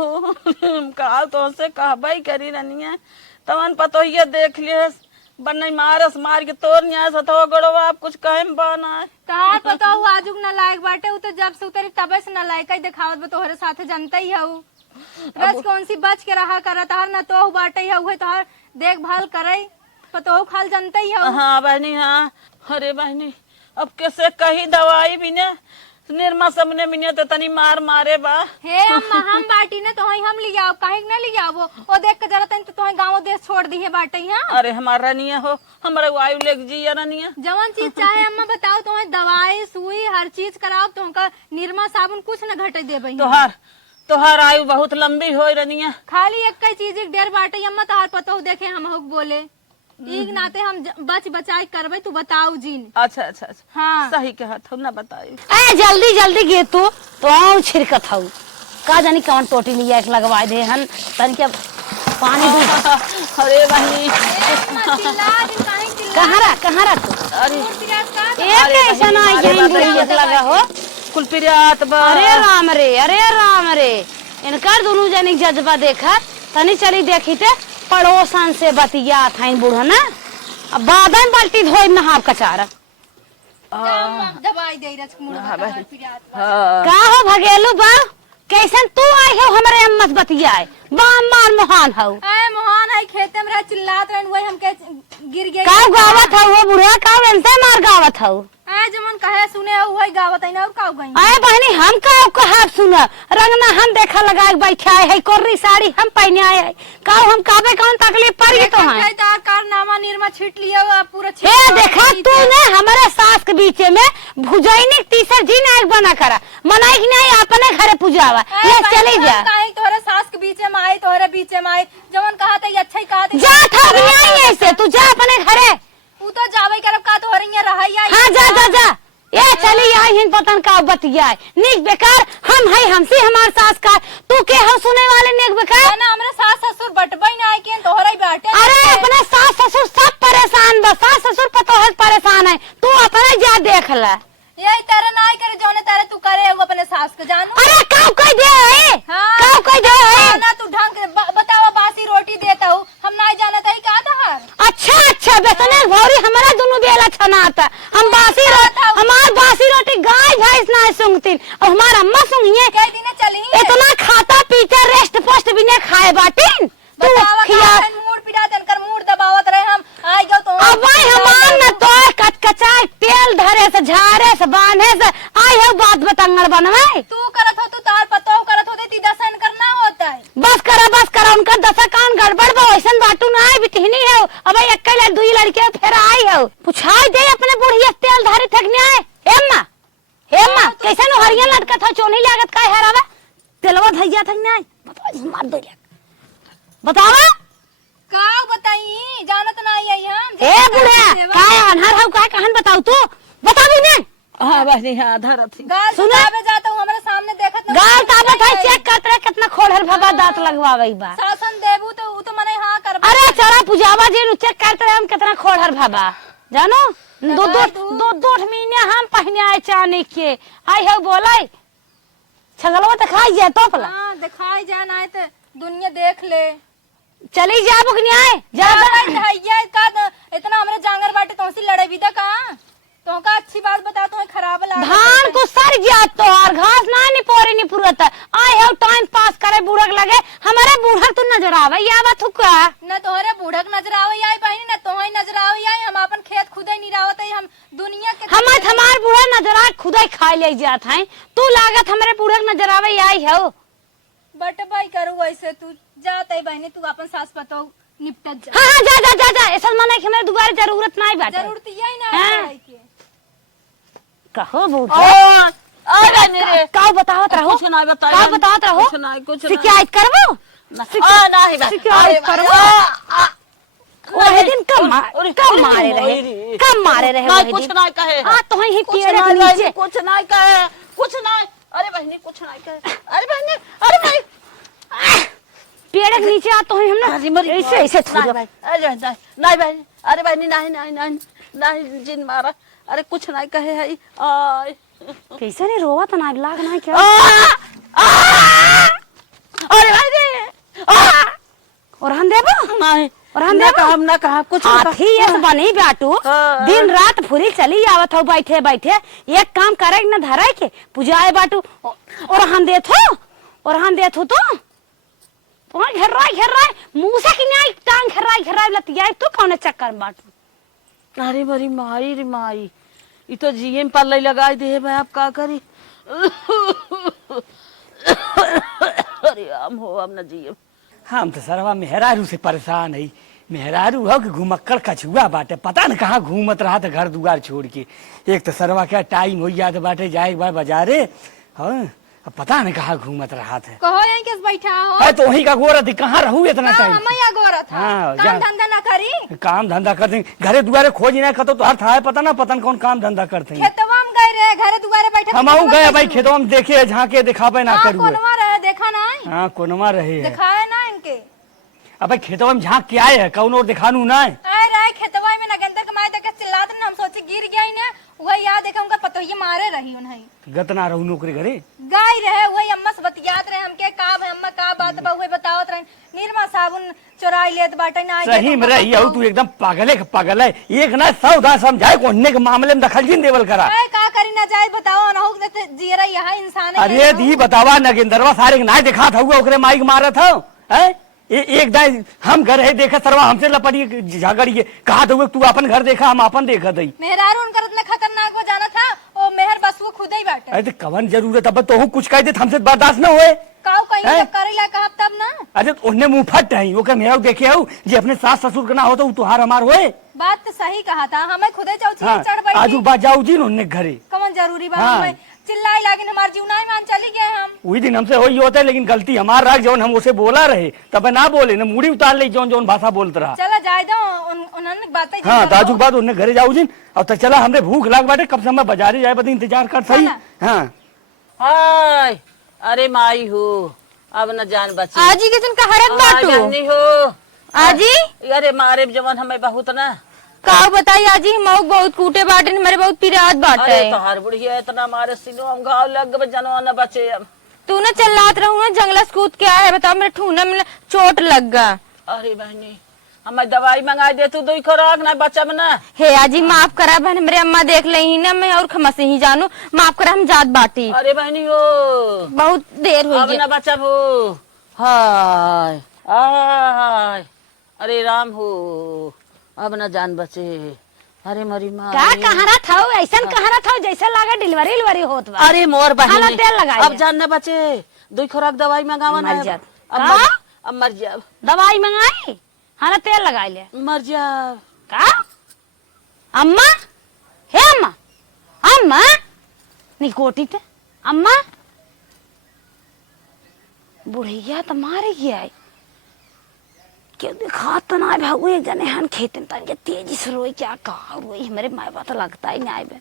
कहा तो से कहबई करी रनिया तवन पतो ये देख लिए बनई मारस मार के तोड़ न्याय सतो गड़वा आप कुछ कहे बाना कहा पता हूँ आजुक न लायक बाटे उ तो जब से उतरी तबे से न लायक दिखावत बा तोहरे साथे जनता ही हऊ बस कौन सी बच के रहा करत हर न तो बाटे है उहे तोहर देखभाल करई पतो खाल जनता ही हऊ। हाँ बहनी हाँ। अरे बहनी अब कैसे कही दवाई भी ने निर्मा सबने मिने तो तनी मार मारे बा। हे अम्मा हम बाटी ने तो हम ले आओ काहे न ले आओ ओ देख के जरा तनी तो तोहे गांव देश छोड़ दी है बाटे हां। अरे हमारा रनिया हो हमारे वायु लेग जी रनिया जवन चीज चाहे अम्मा बताओ तुम्हें दवाई सुई हर चीज कराओ तुमका निर्मा साबुन कुछ न घटे देबई। तोहार आयु बहुत लंबी होई रनिया खाली एक चीज एक डेर बाटे अम्मा तोहार पतो देखे हम हुक बोले एक नाते हम बच बचाई करबे तू बताऊ जीन। अच्छा हाँ सही कहत हो ना बताई। ए जल्दी जल्दी गे तो आऊ छिड़कत हूँ का जानी कौन टोटी लिया एक लगवाए दे हन तन के पानी दू। अरे बहनी कहाँ रहा तू? अरे एक ऐसा ना एक लगा हो कुल पिरियात बा। अरे राम रे इनकर दोनों जनी जज्बा देखा तनी चली देखी थे पड़ोसन से बतिया था बूढ़ा ना अब बादन बाल्टी धोई नहाब कचारा दवाई दे का हो भगेलू बा कैसन तू आई हो हमारे अम्मत बतियाए बा मार मोहान हो ए मोहन है खेते में चिल्लात रहन वही हमके गिर गई का गावत हो वो बुढ़ा का वेंसे मार गावत हो ए जमन कहे सुने वही गावत है ना और का गई। अरे बहनी हम का कहाब सुना रंगना हम देखा लगा के बैठा है कोर्री साड़ी हम पहने आए है का हम काबे कौन तकलीफ पड़ गई तो है तार कारनामा निर्मा छीट लिया पूरा हे देखा तूने हमारे सास के बीच में भुजैनी तीसर दिन आग बना करा मनाई कि नहीं अपने घरे पूजावा ले चली जा काहे तोरे सास के बीच में आई तोरे बीच में आई जवन कहा था अच्छा ही कहा था जा था नहीं ऐसे तू जा अपने घरे उ तो जावे करब का तो हरिया रहैया। हां जा ये चली आई हिन पतन का बतिया निक बेकार हम है हमसे हमार सास का तू के हो सुने वाले निक बेकार ना हमरे सास ससुर बटबई ना आई के तोहरा ही बाटे। अरे अपने सास ससुर सब परेशान बस सास ससुर पतोहल परेशान है तू अपने जा देख ले यही तरह ना आई करे जोने तरह तू करे हो अपने सास के जानू। अरे काऊ कह दे है हां काऊ कह दे है ना तू ढंग से बतावा बासी रोटी देता हूं हम ना जानत है का था। अच्छा बेसने भौरी हमारा दोनों बेला छना आता हम बासी हमार बासी रोटी गाय भैंस ना सुंगतीन और हमारा अम्मा सुंगिए कई दिन चली इतना खाता पीता रेस्ट पोस्ट भी नहीं खाए बाटीन तू खिया मूड पिटा तनकर मूड दबावत रहे हम आई गयो तो अब भाई हमार न तो कचकचा तेल धरे से झारे से बांधे से आई हो बात बतंगड़ बनवे तू करत हो तू तार पतो करत हो ती दसन करना होता है बस करा उनका दशा कान गड़बड़ बा वैसन बाटू ना आई बिटहनी है अब एक कई दुई लड़के फिर आई हो पुछाई दे अपने बुढ़िया तेल धारी थकने आए हेम्मा कैसे नो हरिया लटका था चोनी लागत का हरावा तेलवा धैया थकने आए मार दो बतावा का बताई जानत ना आई हम ए बुढ़िया का अनहर हो का कहन बताऊ तू बता भी ने हां बहनी हां धरत गाल सुनावे जाता हूं हमारे सामने देखत ना गाल ताबत है चेक करत रहे कितना खोलहर भबा दांत लगवावे बा शासन देबू तो उ तो मने हां कर। अरे चरा पूजावा जी नु चेक करत रहे हम कितना खोलहर भबा जानो दो महीने हम पहने आए चाने के आई हो बोलाई छगलवा दिखाई जाए तो पला हां दिखाई जान आए तो दुनिया देख ले चली जाबो कि नहीं आए ज्यादा भैया का इतना हमरे जांगर बाटे तोसी लड़े भी का तो का अच्छी बात बता तो खराब लाग धान को सर गया तो और घास ना नहीं पोरे नहीं पुरत आई हो टाइम पास करे बूढ़क लगे हमारे बूढ़क तो नजर आवे या बात हुका न तोहरे बूढ़क नजर आवे आई बहनी न तोहई नजर आवे आई हम अपन खेत खुदे नहीं रावत है हम दुनिया के हमार बूढ़ा नजर आ खुदे खा ले जात है तू लागत हमारे बूढ़क नजर आवे आई हो बट भाई करू ऐसे तू जाते बहनी तू अपन सास पतो निपटत जा। हां जा ऐसा माने कि हमारे दोबारा जरूरत नहीं बाटे जरूरत यही ना है के कहो बूढ़ा अरे मेरे का बतावत रहो कुछ नहीं बताया का बतावत रहो कुछ शिकायत करबो नहीं शिकायत करबो ओहे दिन का कब मारे रहे, कब मारे रहे? नहीं कुछ नहीं कहे। हाँ तो ही कुछ पेड़ के नहीं नीचे कुछ नहीं कहे, कुछ नहीं। अरे बहनी कुछ नहीं कहे, अरे बहनी, अरे भाई पेड़ के नीचे आ तो ही हम ना ऐसे ऐसे नहीं भाई, अरे नहीं नहीं बहनी, अरे बहनी नहीं नहीं नहीं नहीं जिन मारा, अरे कुछ नहीं कहे है। आय कैसे नहीं रोवा तो ना लाग ना क्या? अरे भाई और हम देबो नहीं, और हम ना देबो कहा, हम ना कहा कुछ नहीं हाथी ये तो बनी बाटू हाँ। दिन रात फुरी चली आवत हो बैठे बैठे एक काम करे न धराए के पुजाए बाटू और हम देथो तो घेर रहा मुंह से कि नहीं टांग घेर रहा लतिया तू कौन चक्कर में बाटू? अरे बड़ी माई रे माई, ये तो जिये में पल्ले लगाई दे मैं, आप का करी? अरे हम हो हम न जिये। हम तो सरवा मेहरारू से परेशान है। मेहरारू हो कि घुमक्कड़ कछुआ बाटे, पता न कहाँ घूमत रहा था घर दुआर छोड़ के। एक तो सरवा क्या टाइम हो गया बाटे जाए एक बार बाजारे, हाँ अब पता न कहाँ घूमत रहा था। कहो यहीं किस बैठा हो? है तो वही का गोरा थी, कहाँ रहू इतना टाइम? मैया गोरा था। हाँ, काम धंधा ना करी, काम धंधा करते घरे दुआरे खोज नहीं करते तो हर था पता ना पता न कौन काम धंधा करते हैं। खेतवा में गए रहे, घरे दुआरे बैठे हम आऊ गए भाई खेतवा में देखे झांके दिखावे ना करू। कोनवा रहे देखा ना, हाँ कोनमा रहे है। दिखाए ना इनके अब खेतवा में झांक के आए है कौन और दिखानू ना आए रहे खेतवा में नगेंद्र कमाए देखे चिल्लात ना, हम सोचे गिर गया ही ना, वही याद देखे उनका पतोहिया मारे रही उन्हें गतना रहू नौकरी घरे गाय रहे, वही अम्मा से बतियात रहे हमके का है अम्मा का बात बा वही बतावत रहे। निर्मा साबुन चुराई लेत बाटे ना, सही में रही तू एकदम पागल है पागल है। एक ना सौदा समझाए कोने के मामले में दखल जिन देवल करा। का करी ना जाए बताओ ना, हो जी रही यहाँ इंसान है। अरे दी बतावा नगेंद्रवा सारे ना दिखा था ओकरे माइक मारा था है एक दाई हम घर है देखा सरवा हमसे लपड़ी झगड़ी कहा था तू अपन घर देखा हम अपन देखा दई। मेहरारू उनकर इतना खतरनाक हो जाना था, वो मेहर बस वो खुद ही बैठे। अरे कवन जरूरत अब तो कुछ कह दे हमसे बर्दाश्त न हुए काऊ कहीं जब करेला कहा तब ना। अरे उन्हें मुंह फट है ओके मेरा देखे हूँ जे अपने सास ससुर का ना हो तो तुहार हमार होए। बात तो सही कहा था, हमें खुदे चौची हाँ, चढ़ बैठी। आजू बात जाऊ जी उन्हें घरे कमन जरूरी बात हाँ। है, चिल्लाई लागिन हमार जीवना ही मान चली गए हम। वही दिन हमसे हो ही होता है लेकिन गलती हमार रहा जौन हम उसे बोला रहे तब ना बोले ना मुड़ी उतार ले जौन जौन भाषा बोलता रहा। चला जाए दो उन्होंने बातें। हाँ ताजू के बाद उन्हें घरे जाऊ जी और तो चला हमने भूख लाग बाटे कब से मैं बाजारे जाए बता इंतजार कर सही। हाँ हाय अरे माई हो अब न जान बची। आजी के दिन का हरक बाटू बहनी हो आजी। अरे मारे जवन हमें बहुत ना का बताई आजी, हम बहुत कूटे बाटे मेरे बहुत पिरात बाटे। अरे तो हर बुढ़िया इतना मारे सिनो हम घाव लग गए जनवा न बचे। अब तू ना चल्लात रहू ना जंगला से कूद के आया, बताओ मेरे ठूने में चोट लग गया। अरे बहनी हमें दवाई मंगा दे तू दो खुराक ना बचा में ना। हे आजी माफ करा बहन, मेरे अम्मा देख ले ना, मैं और खमसे ही जानू, माफ करा हम जात बाटी। अरे बहनी हो बहुत देर हो अब गई। न बचा हो। हाय हाय अरे राम हो अब न जान बचे। अरे मरी माँ का कहरा था ऐसा कहरा था जैसा लगा डिलीवरी होत बा। अरे मोर हाला बहनी तेल लगाई अब जान न बचे, दो खुराक दवाई मंगावा ना। मर जात। अब मर जा दवाई मंगाई हाला तेल लगाई ले मर जा। का अम्मा हे अम्मा अम्मा निकोटी ते अम्मा बुढ़िया तो मारे गया क्यों दिखा तो ना भागू एक जने हन खेते में तन तेजी से रोई क्या कहा रोई हमारे माए बाप तो लगता ही नहीं बे।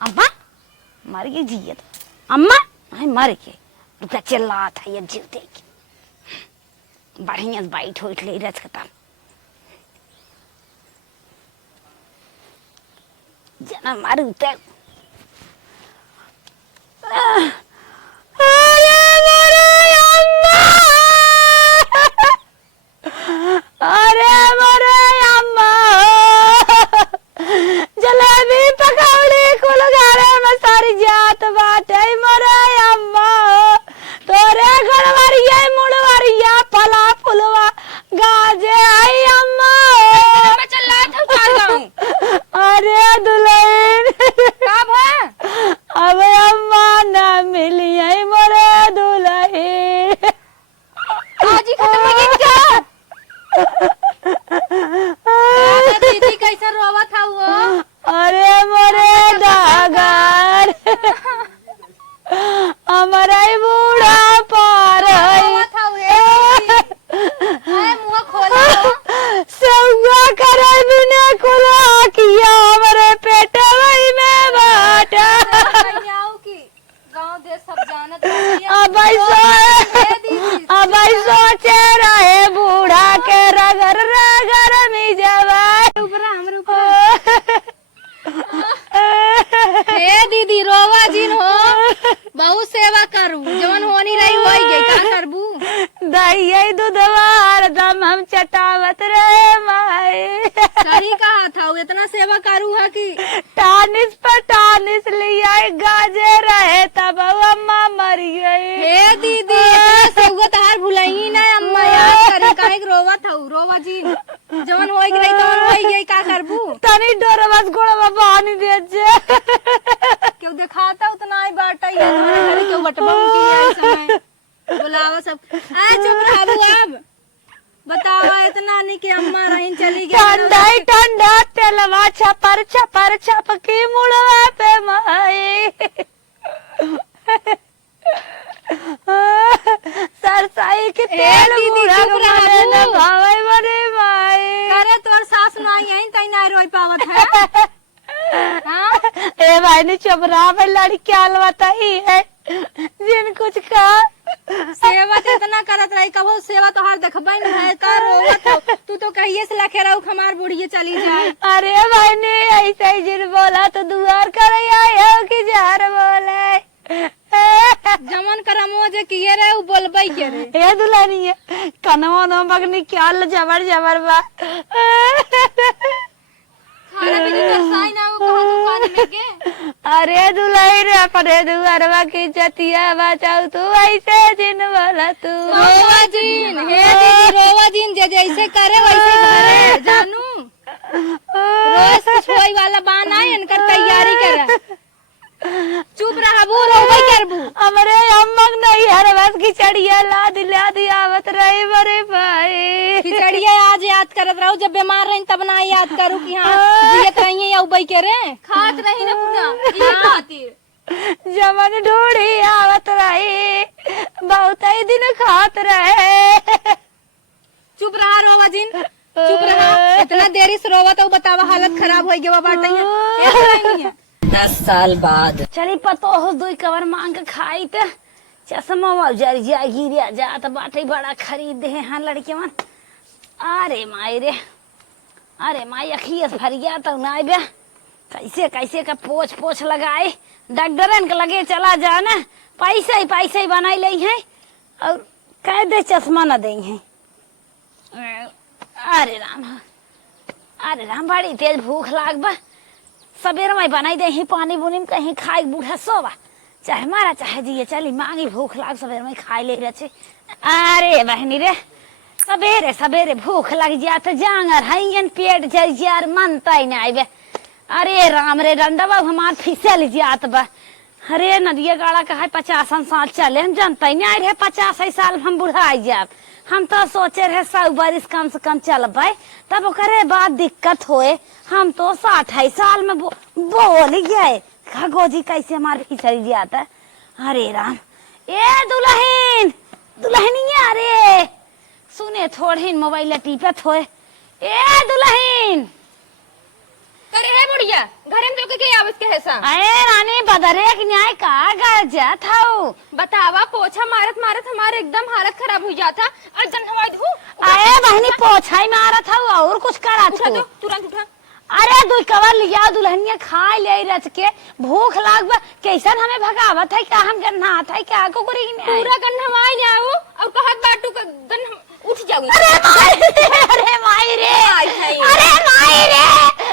अम्मा मर गई जी अम्मा नहीं मर के रुका चिल्ला था ये जीव देख बढ़िया बाइट हो ले रच कता जना मारू तक अरे मरे अम्मा जलेबी पकौड़ी कुल घरे में सारी जात बाटे मरे अम्मा तोरे घरवारिया मुड़वारिया फला फुलवा गाजे आई अम्मा चल्ला था उतार गाऊं। अरे दुल्हन का भा अब अम्मा ना मिल हम चटावत रहे माई। सही कहा था, वो इतना सेवा करू है कि टानिस पर टानिस लिया गाजे रहे तब अम्मा मर गई। हे दीदी इतना सेवा तहार भुलाई ना अम्मा याद करी काहे के रोवत हऊ रोवा जी जवन होई गई तवन होई गई का करबू तनी डर बस गोड़वा पानी दे जे। क्यों दिखाता उतना ही बाटा ही है क्यों बटबा उनकी आई समय बुलावा सब आ चुप रहबू अब बतावा इतना नहीं कि अम्मा रहीन चली गई ठंडा ठंडा तेलवा छपर छपर छपकी मुड़वा पे माई। सरसाई के तेल मुड़ा मारे न भावे बने माई। करे तोर सास नाई यहीं तई ना रोई पावत है हां ए भाई ने चुपरा पे लड़की बताई है जिन कुछ का सेवा तो इतना करत रही कबो सेवा तो हर देखबे न है का रोवत हो तू तो कहिए से लखे रहू हमार बुढ़िए चली जाए। अरे भाई ने ऐसे ही जिन बोला तो दुआर कर आया कि जार बोले जमन करमो जे किए रहे उ बोलबई के रे ए दुल्हनिया कनवा न बगनी क्या जबर जबर बा। खाना भी तो साई ना वो कहां दुकान में के अरे दुल्हन रे अपने दुआरवा की जतिया बचाऊ तू ऐसे जिन बोला तू। रोवा जीन हे दीदी रोवा जीन जे जैसे करे वैसे करे जानू रोज कुछ होई वाला बान आए इनकर तैयारी करे चुप रहबू रोवई करबू हमरे अम्मक नहीं हर बस खिचड़िया ला दी आवत रही बरे भाई। खिचड़िया आज याद करत रहू जब बीमार रही तब ना याद करू कि हां जियत रही है उबई के रे खात रही ना पूजा ई खातिर जमन ढूढ़ी आवत रही बहुत ही दिन खात रहे। चुप रहा रोवा जीन चुप रहा इतना देरी से रोवा तो बतावा हालत खराब हो गई बाटा है 10 साल बाद चली पतो हो दुई कवर मांग के खाई त चश्मा जरिया गिरिया जात बाटे बड़ा खरीद है हाँ लड़के मन। अरे माई रे अरे माई अखिया भरिया तो ना बे कैसे कैसे का पोछ पोछ लगाए डॉक्टरन के लगे चला जा ना पैसे ही बनाई ली है और कह दे चश्मा न दे है। अरे राम बड़ी तेज भूख लाग बा सबेर में बनाई दे ही पानी बुनी में कहीं खाई बूढ़ा सोवा चाहे मारा चाहे जिए चली मांगी भूख लाग सबेर में खाई ले रहे। अरे बहनी रे सबेरे सबेरे भूख लग जात जांगर हईन पेट जल जार मनता ही नहीं बे। अरे राम रे डंडा हमार फिसल जात बा। अरे नदिया गाड़ा कहा 50 साल चले हम जानता ही नहीं रहे 50 साल हम बुढ़ा जाब। हम तो सोचे रहे 100 बरिस कम से कम चल पाए तब ओकरे बाद दिक्कत होए हम तो 60 साल में बोल गए गोजी कैसे हमारे फिसल जाता। अरे राम ए दुल्हनिया अरे सुने थोड़े मोबाइल टीपत होए ए दुल्हन करे है बुढ़िया घरे में तो के आवस के हैसा अरे रानी बदरे के न्याय का गजा था बतावा पोछा मारत मारत हमारे एकदम हालत खराब हो जाता और जन हवाई धू अरे बहनी पोछा ही मारा था और कुछ करा था तुरंत उठा। अरे दुई कवर लिया दुल्हनिया खा ले रच के भूख लाग कैसन हमें भगावत है क्या हम गन्ना है क्या कुकुरी पूरा गन्नवाई ने आओ और कहत बाटू का गन्न उठ जाऊ। अरे माई रे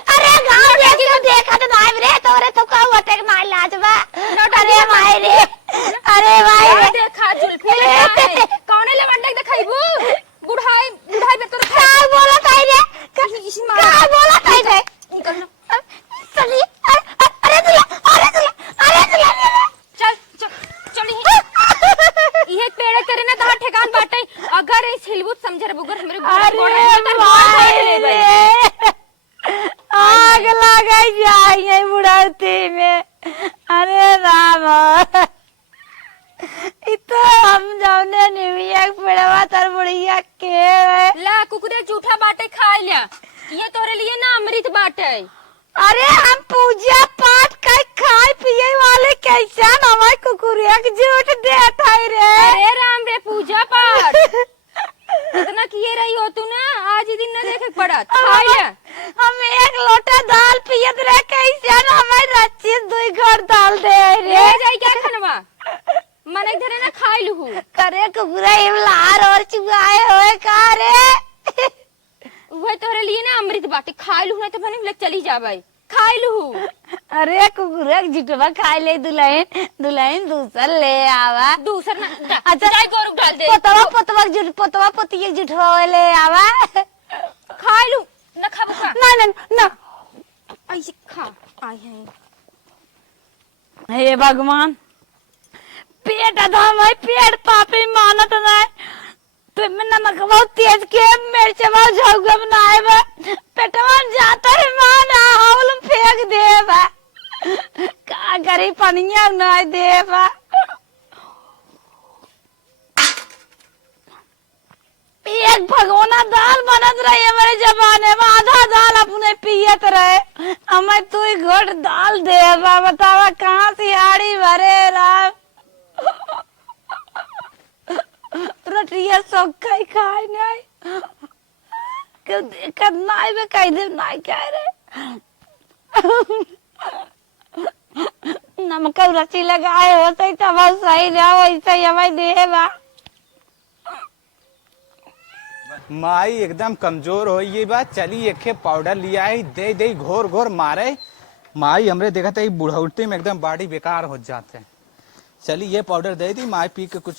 अरे गांव लेके तो देखत नाई रे तोरे तो का हुआ टेक नाई लाजबा। अरे माई रे देखा जुल्फी है कौने ले मंडक दिखाइबू बुढ़ाई पे तो का बोला ताई रे का बोला ताई रे चली अरे चल ये पेड़ करे ना तहां ठेकान बाटे अगर इस हिलबुत समझर बुगर हमरे आग लगाई जाए बुढ़ाती में। अरे राम इतो हम जाने निमिया पेड़वा तर बुढ़िया के ला कुकुरे जूठा बाटे खा लिया ये तोरे लिए ना अमृत बाटे। अरे हम पूजा पाठ कर खाए पिए वाले कैसा हमारे कुकुरिया के झूठ देता है रे। अरे राम रे पूजा पाठ इतना किए रही हो तू ना आज ही दिन न देखे पड़त खा लिया। हम एक लोटा दाल पियत रहे कैसा हमारे रच्ची दुई घर दाल दे रे जाई क्या खनवा मन एक धरे ना खाई लू करे कुकुरा इमलार और चुगाए होए का रे बाटे खा लू नहीं तो भने ले चली जाबे खा लू। अरे कुकुरा जुटवा खा ले दुल्हन दुल्हन दूसर ले आवा दूसर ना अच्छा जाय गोरू डाल दे पोतवा पोती जुटवा ले आवा खा लू ना खाबू खा ना ना ना ऐसे खा आई है। हे भगवान पेट अधम है पेट पापी मानत ना तो में नमक बहुत तेज के मिर्च बहुत झौगा बनाए बा पेटवा जाता है माना हाउल फेंक दे बा का करी पनिया ना दे बा एक भगोना दाल बनत रही हमारे जमाने में आधा दाल अपने पियत रहे हमें तू ही घोट दाल दे बा बतावा कहाँ से आड़ी भरे राम रोटिया सब खाई खाई नहीं क्यों देखत नहीं बे कह दे नहीं कह रहे नमक रची लगाए होते तब सही ना वैसे ही हमें दे बा माई एकदम कमजोर हो ये बात चली एक पाउडर लिया है दे दे घोर घोर मारे माई हमरे देखा था बुढ़ौती में एकदम बॉडी बेकार हो जाते हैं। चली ये powder they the my P के कुछ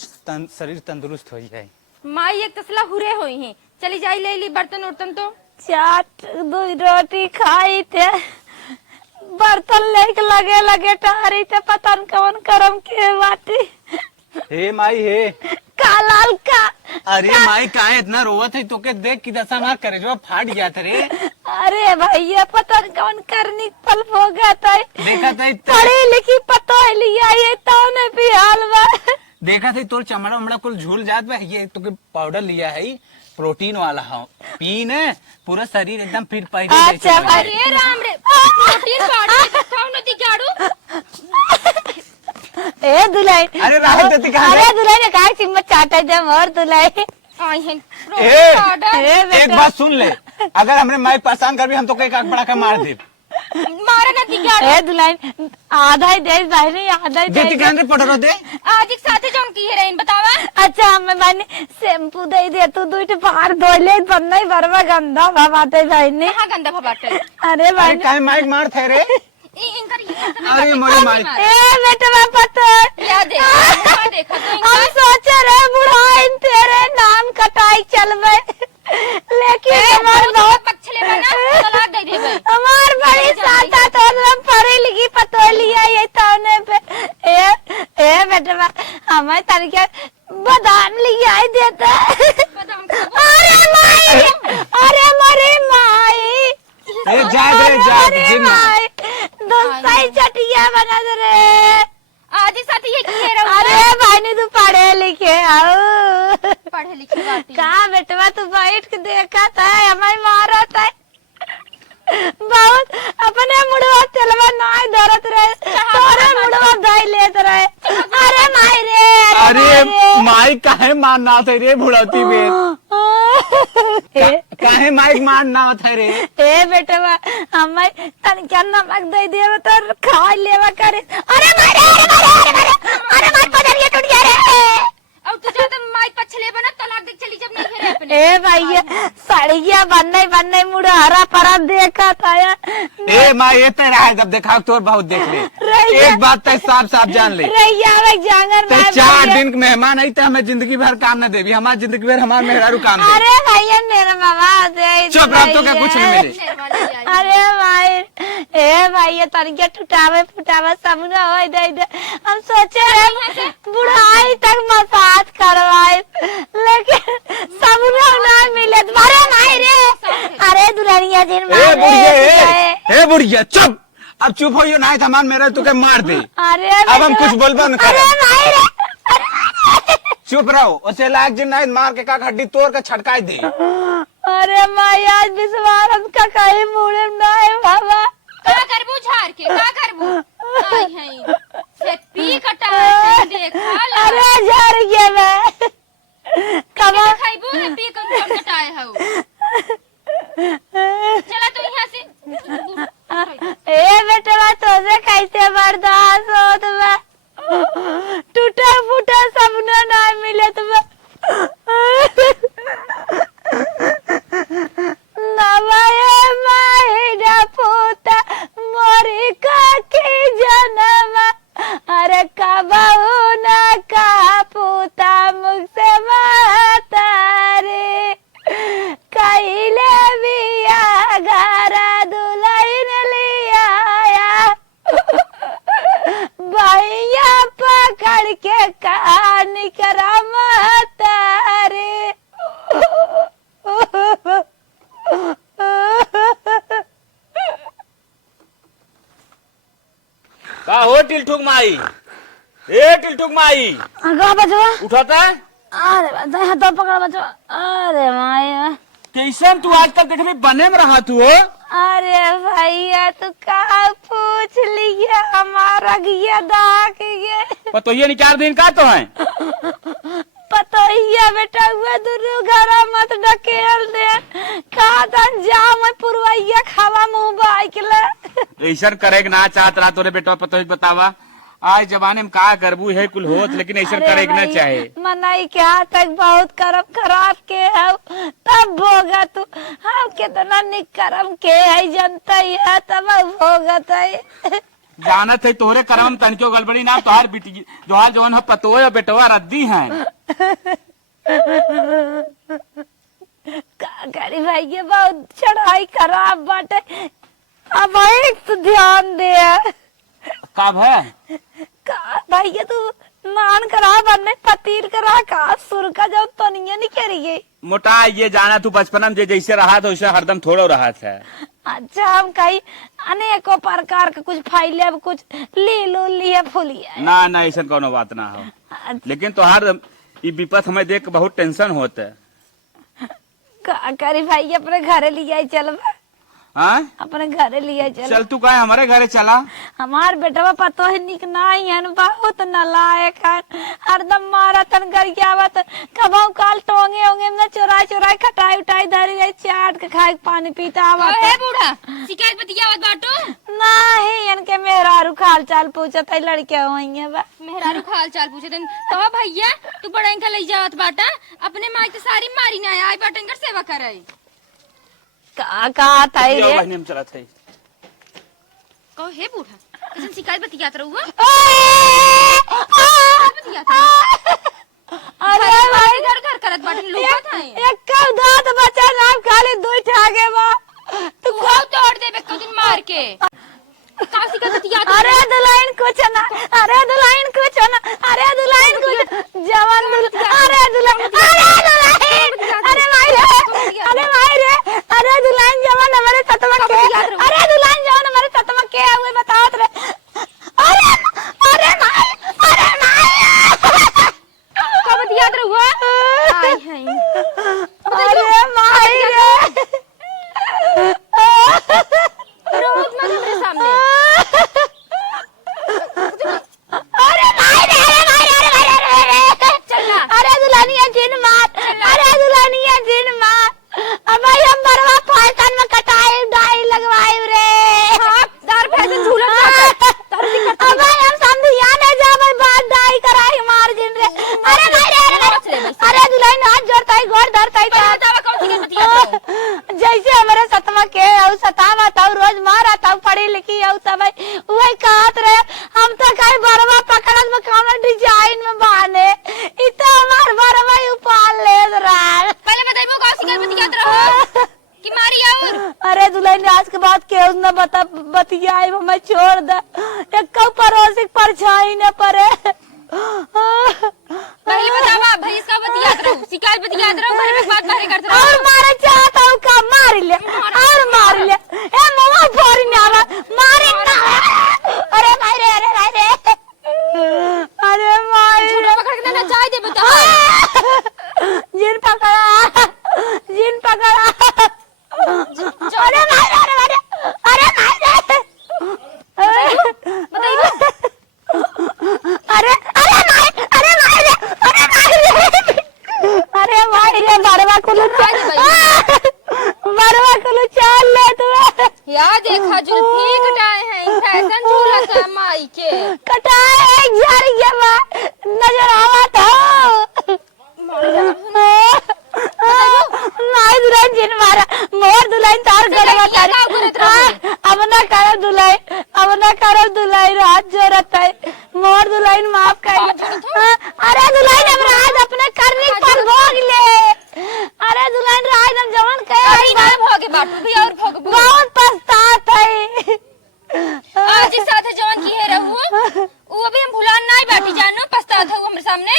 शरीर तंदुरुस्त हो जाए। माई एक तसला हुरे हुई है चली जाई ले ली बर्तन उर्तन तो चाट दो रोटी खाई थे बर्तन लेके लगे लगे टहरी थे पता न कौन करम के बाटी हे माई हे कालाल का अरे माई काहे इतना रोवत है तो के देख की दशा मार करे जो फाट गया था रे। अरे भैया पता न कौन करनी पल हो गया था देखा था पढ़ी लिखी पता लिया ये तो ने भी हाल में देखा था तोर चमड़ा उमड़ा कुल झूल जात बा ये तो के पाउडर लिया है प्रोटीन वाला हो पी ने पूरा शरीर एकदम फिर पहले जैसे अच्छा हो जाए। अरे राम रे प्रोटीन पाउडर खाओ न दिगाड़ू ए दुल्हन अरे राहत देती कहाँ अरे दुल्हन काय सिमत चाटा दे मोर दुल्हन आई है ए, प्रोटीन पाउडर ए एक बेटा बात सुन ले अगर हमने माई परेशान कर भी हम तो कई काक बड़ा का मार दे मारे न दिगाड़ू ए दुल्हन आधा ही दे बहनी आधा ही देती दे कहने पटरो दे आज एक साथे जौन की है बतावा अच्छा हमें मैंने शैम्पू दे दे तू दूध बाहर धोले बनना ही बरवा गंदा बाबाते बहनी कहाँ गंदा भबाटे अरे अरे बहनी काहे माइक मार थे रे इनकर ये अरे मोरे माई ए बेटा पता या देखा देखा तो हम सोचे रहे बुढ़ाइन तेरे नाम कटाई चलबे लेकिन हमार बहुत पक्षले बना तलाक दे देबे हमार बड़ी साथा तो हम पढ़ी लिखी पतो लिया ये तौने पे ए बेटा हमें तनिके बादाम लिया ही देता अरे माई अरे मरे माई ए जाग रे जाग अरे जिन माई दोस्ताई चटिया बना दे रे आज ही साथी ये की रहा अरे भाई तू पढ़े लिखे आओ पढ़े लिखे बाटी का बेटवा तू बैठ के देखा था हमारी मारा था बहुत अपने मुड़वा तेलवा नाय धरत रहे तोरे मुड़वा दाई लेत रहे अरे माई रे अरे माई काहे मारना थे रे बुढ़ौती में काहे माइक मारना थे रे ए बेटवा हमें तन क्या नमक दे दिए तो खा लेवा करे अरे माई अरे माई पदर ये टूट गया रे अब तू ज्यादा माइक पछले बना तलाक देख चली जब नहीं है अपने ए भैया सड़िया बनने मुड़ा हरा परा देखा था यार ए माई ये तेरा है जब देखा तोर बहुत देख ले एक बात तो साफ साफ जान ले रैया में जांगर तो में 4 दिन के मेहमान आई तो हमें जिंदगी भर काम न देवी हमारी जिंदगी भर हमारे मेहरारू काम दे अरे भैया मेरा बाबा दे चुप रह तो क्या कुछ नहीं मिले अरे भाई ए भैया तनिके टूटावे फुटावे सब न होय दे हम सोचे रहे बुढ़ाई तक मसाज करवाए लेकिन सब ना मिले अरे माई रे अरे दुल्हनिया दिन ए बुढ़िया ए बुढ़िया चुप अब चुप हो यो नहीं थमान मेरा तुके मार दे अरे अब हम कुछ बोलबो न अरे करे माई रे चुप रहो उसे लायक जिन नहीं मार के का हड्डी तोड़ के छटकाई दे अरे माई आज विश्वास का कहीं मुड़े ना है बाबा का करबू झाड़ के का करबू आई है से पी कटा है देखा ला अरे झड़ गया मैं कब खाइबू है पी कौन कटाए हो चला तू यहां से ए बेटा तुझे कैसे बर्दाश्त हो तुम्हें टूटा फूटा सपना ना मिले तुम्हें ना माए टिलठुक माई, ए टिलठुक माई, कहाँ बचवा? उठाता है? अरे हाथ तो पकड़ बचवा। अरे माई, कैसन तू आजकल देखने बने में रहा तू हो? अरे भैया तू कहाँ पूछ लिया, हमारा गया दाग गया। पतो ये 4 दिन का तो है। पतो ही बेटा हुआ दुनू घरा मत ढकेल दे, कहा तन जा मैं पुरवैया खावा मुंह बाइकले। ऐसा करे ना चाहत रहा तोरे बेटा, पतो ही बतावा आज जमाने में का करबू है कुल होत, लेकिन ऐसा करे ना चाहे। मनाई के हाथ तक बहुत करम खराब के है, तब भोगा तू। हम कितना निकरम के है जनता है, तब भोगत है। जानत है तोहरे करम तनक्यो गड़बड़ी ना, तोहार बेटी जोहार जवन हो पतो है बेटवा रद्दी है। का करी भैया, बहुत चढ़ाई खराब बाटे। अब एक तो ध्यान दे का है का भैया, तू नान करा बनने पतीर करा का सुर का जब तो नहीं करिए। मोटा ये जाना तू बचपन में जैसे रहा था वैसे हरदम थोड़ा रहा था। अच्छा हम कहीं अनेकों प्रकार का कुछ फाइले, अब कुछ ले लो लिया फुलिया। ना ना ऐसा कोनो बात ना हो, लेकिन तोहार ये विपत हमें देख बहुत टेंशन होता है। का करी भाई, अपने घरे लिया चल, हाँ अपने घरे लिया चल तू का हमारे घरे चला। हमार बेटवा पतो है निक नहीं है, बहुत नालायक है, हरदम मारा तन कर के आवत। कबो काल टोंगे होंगे में चोरा चोरा खटाई उठाई धरी गई, चाट के खाए पानी पीता आवत। है बूढ़ा शिकायत बतियावत बाटो? नहीं इनके मेहरारू हाल चाल पूछत है, लड़के होंगे बा मेहरारू हाल चाल पूछे दिन तो भैया तू बड़ा इनका ले जावत बाटा, अपने माई के सारी मारी ना आई बाटा, इनकर सेवा करे। का ताई रे बहनी में चला था। कहो हे बूढ़ा किसी शिकायत बतियात रहूगा? अरे भाई घर घर करत बाटन लोग था एक कब दांत बचा नाम खाली दुई ठागे बा, तू को तोड़ देबे को दिन मार के। का शिकायत बतियात? अरे दुलाइन कुछ ना, अरे दुलाइन कुछ ना, अरे दुलाइन कुछ जवान दुल, अरे दुलाइन, अरे भाई रे, अरे भाई रे, अरे दुलाइन जवान हमारे सतमा के, अरे दुलाइन जवान हमारे सतमा के हुए बताओ रे। अरे अरे भाई, अरे भाई का बतियात रहूगा? आई है अरे भाई रे, रोज मत मेरे सामने। अरे भाई रे, अरे भाई रे, अरे चलना। अरे दुल्हनिया जिन मार, अरे दुल्हनिया जिन मार। अब भाई हम बरवा फैशन में कटाई डाई लगवाई रे। हां दार फैशन झूलत जाता तार दिक्कत। अब भाई हम समझिया नहीं जा भाई बात डाई कराई मार जिन रे। अरे भाई रे, अरे दुल्हन हाथ जोड़ता है गोड़ धरता है, बतावा कौन शिकायत बतियात? जैसे हमारे सतमा के औ सतावा ताऊ रोज मारा ताऊ पढ़ी लिखी औ तब वही कहत रहे। हम तो कहीं बरवा पकड़त में कौन डिजाइन में बाने, इ तो हमार बरवा ही उपाल ले रहा। पहले बताइबो कौन शिकायत बतियात रहो कि मारी और? अरे दुल्हन आज के बाद के न बता बतियाई मैं छोड़ दे, एक पड़ोसी परछाई न पड़े। पहले बतावा भाई इसका बतियात रहो, शिकायत बतियात रहो, घर में बात बाहर करते रहो। और मारे चाहता हूँ का मार ले, और मार ले, ए मम्मा फोरी ना मारे ना। अरे भाई रे, अरे भाई रे, अरे भाई झूठा पकड़ के ना जाए दे बताओ। जिन पकड़ा, जिन पकड़ा। अरे भाई रे, अरे भाई रे, अरे भाई रे, बताइबो अरे अरे भाई, अरे भाई रे, अरे भाई रे, अरे भाई रे, बरवा कुलू बरवा कुलू चाल ले तू। यार देखा जुल्फी कटाए हैं, फैशन झूला का माई के कटाए एक झाड़ गया बा, नजर आवा था। नहीं दुल्हन जिन मारा, मोर दुल्हन तार गड़वा तारी। अब ना करब दुल्हन, अब ना करब दुल्हन, हाथ जोड़त है, मोर दुल्हन माफ कर। अरे दुल्हन अब राज अपने करनी पर भोग ले। अरे दुल्हन राज हम जवान अभी ना कहे भोगे बाटू भी और भोग बहुत पछतात है। आज इस साथ जवान की है रहू वो अभी हम भुलान नहीं बाटी जानो, पछतात है वो मेरे सामने।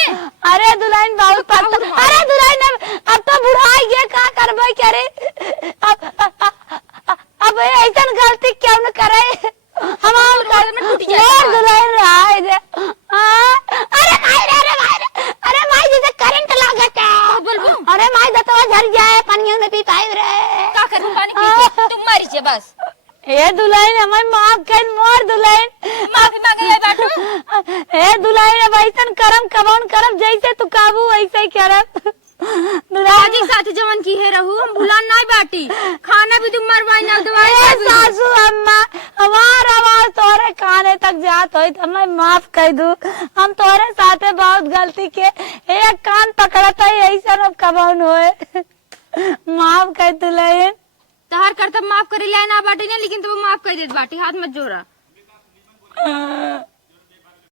अरे दुल्हन बहुत पछतात, अरे दुल्हन अब तो बुढ़ाई गए, का करबे करे, अब ऐसा गलती क्यों न करे। हम रोड में टूट जाए मोर दुल्हन रहा दे। अरे भाई रे, अरे भाई रे, अरे भाई जैसे करंट लागत है। बोलबो अरे भाई दतवा झड़ जाए पानी में पी पाए रे। का करूं पानी पी के तुम मरी छे बस। ए दुल्हन हमें माफ कर, मोर दुल्हन माफी मांगे आई बाटू। ए दुल्हन वैसन करम कबौन करम जैसे तू काबू वैसे ही करम। आजी साथी जवन की है रहू हम भुला नहीं बाटी। खाना भी तुम मरवाई ना दवाई ए भी। सासू अम्मा हमार आवाज तोरे काने तक जात होई तो मैं माफ कर दू। हम तोरे साथे बहुत गलती के एक कान पकड़ता ही ऐसा अब कबौन होए। माफ कर दुल्हन। तहार कर्तव्य माफ करे ला ना बाटी ने, लेकिन तुम माफ कर देत बाटी। हाथ मत जोड़ा।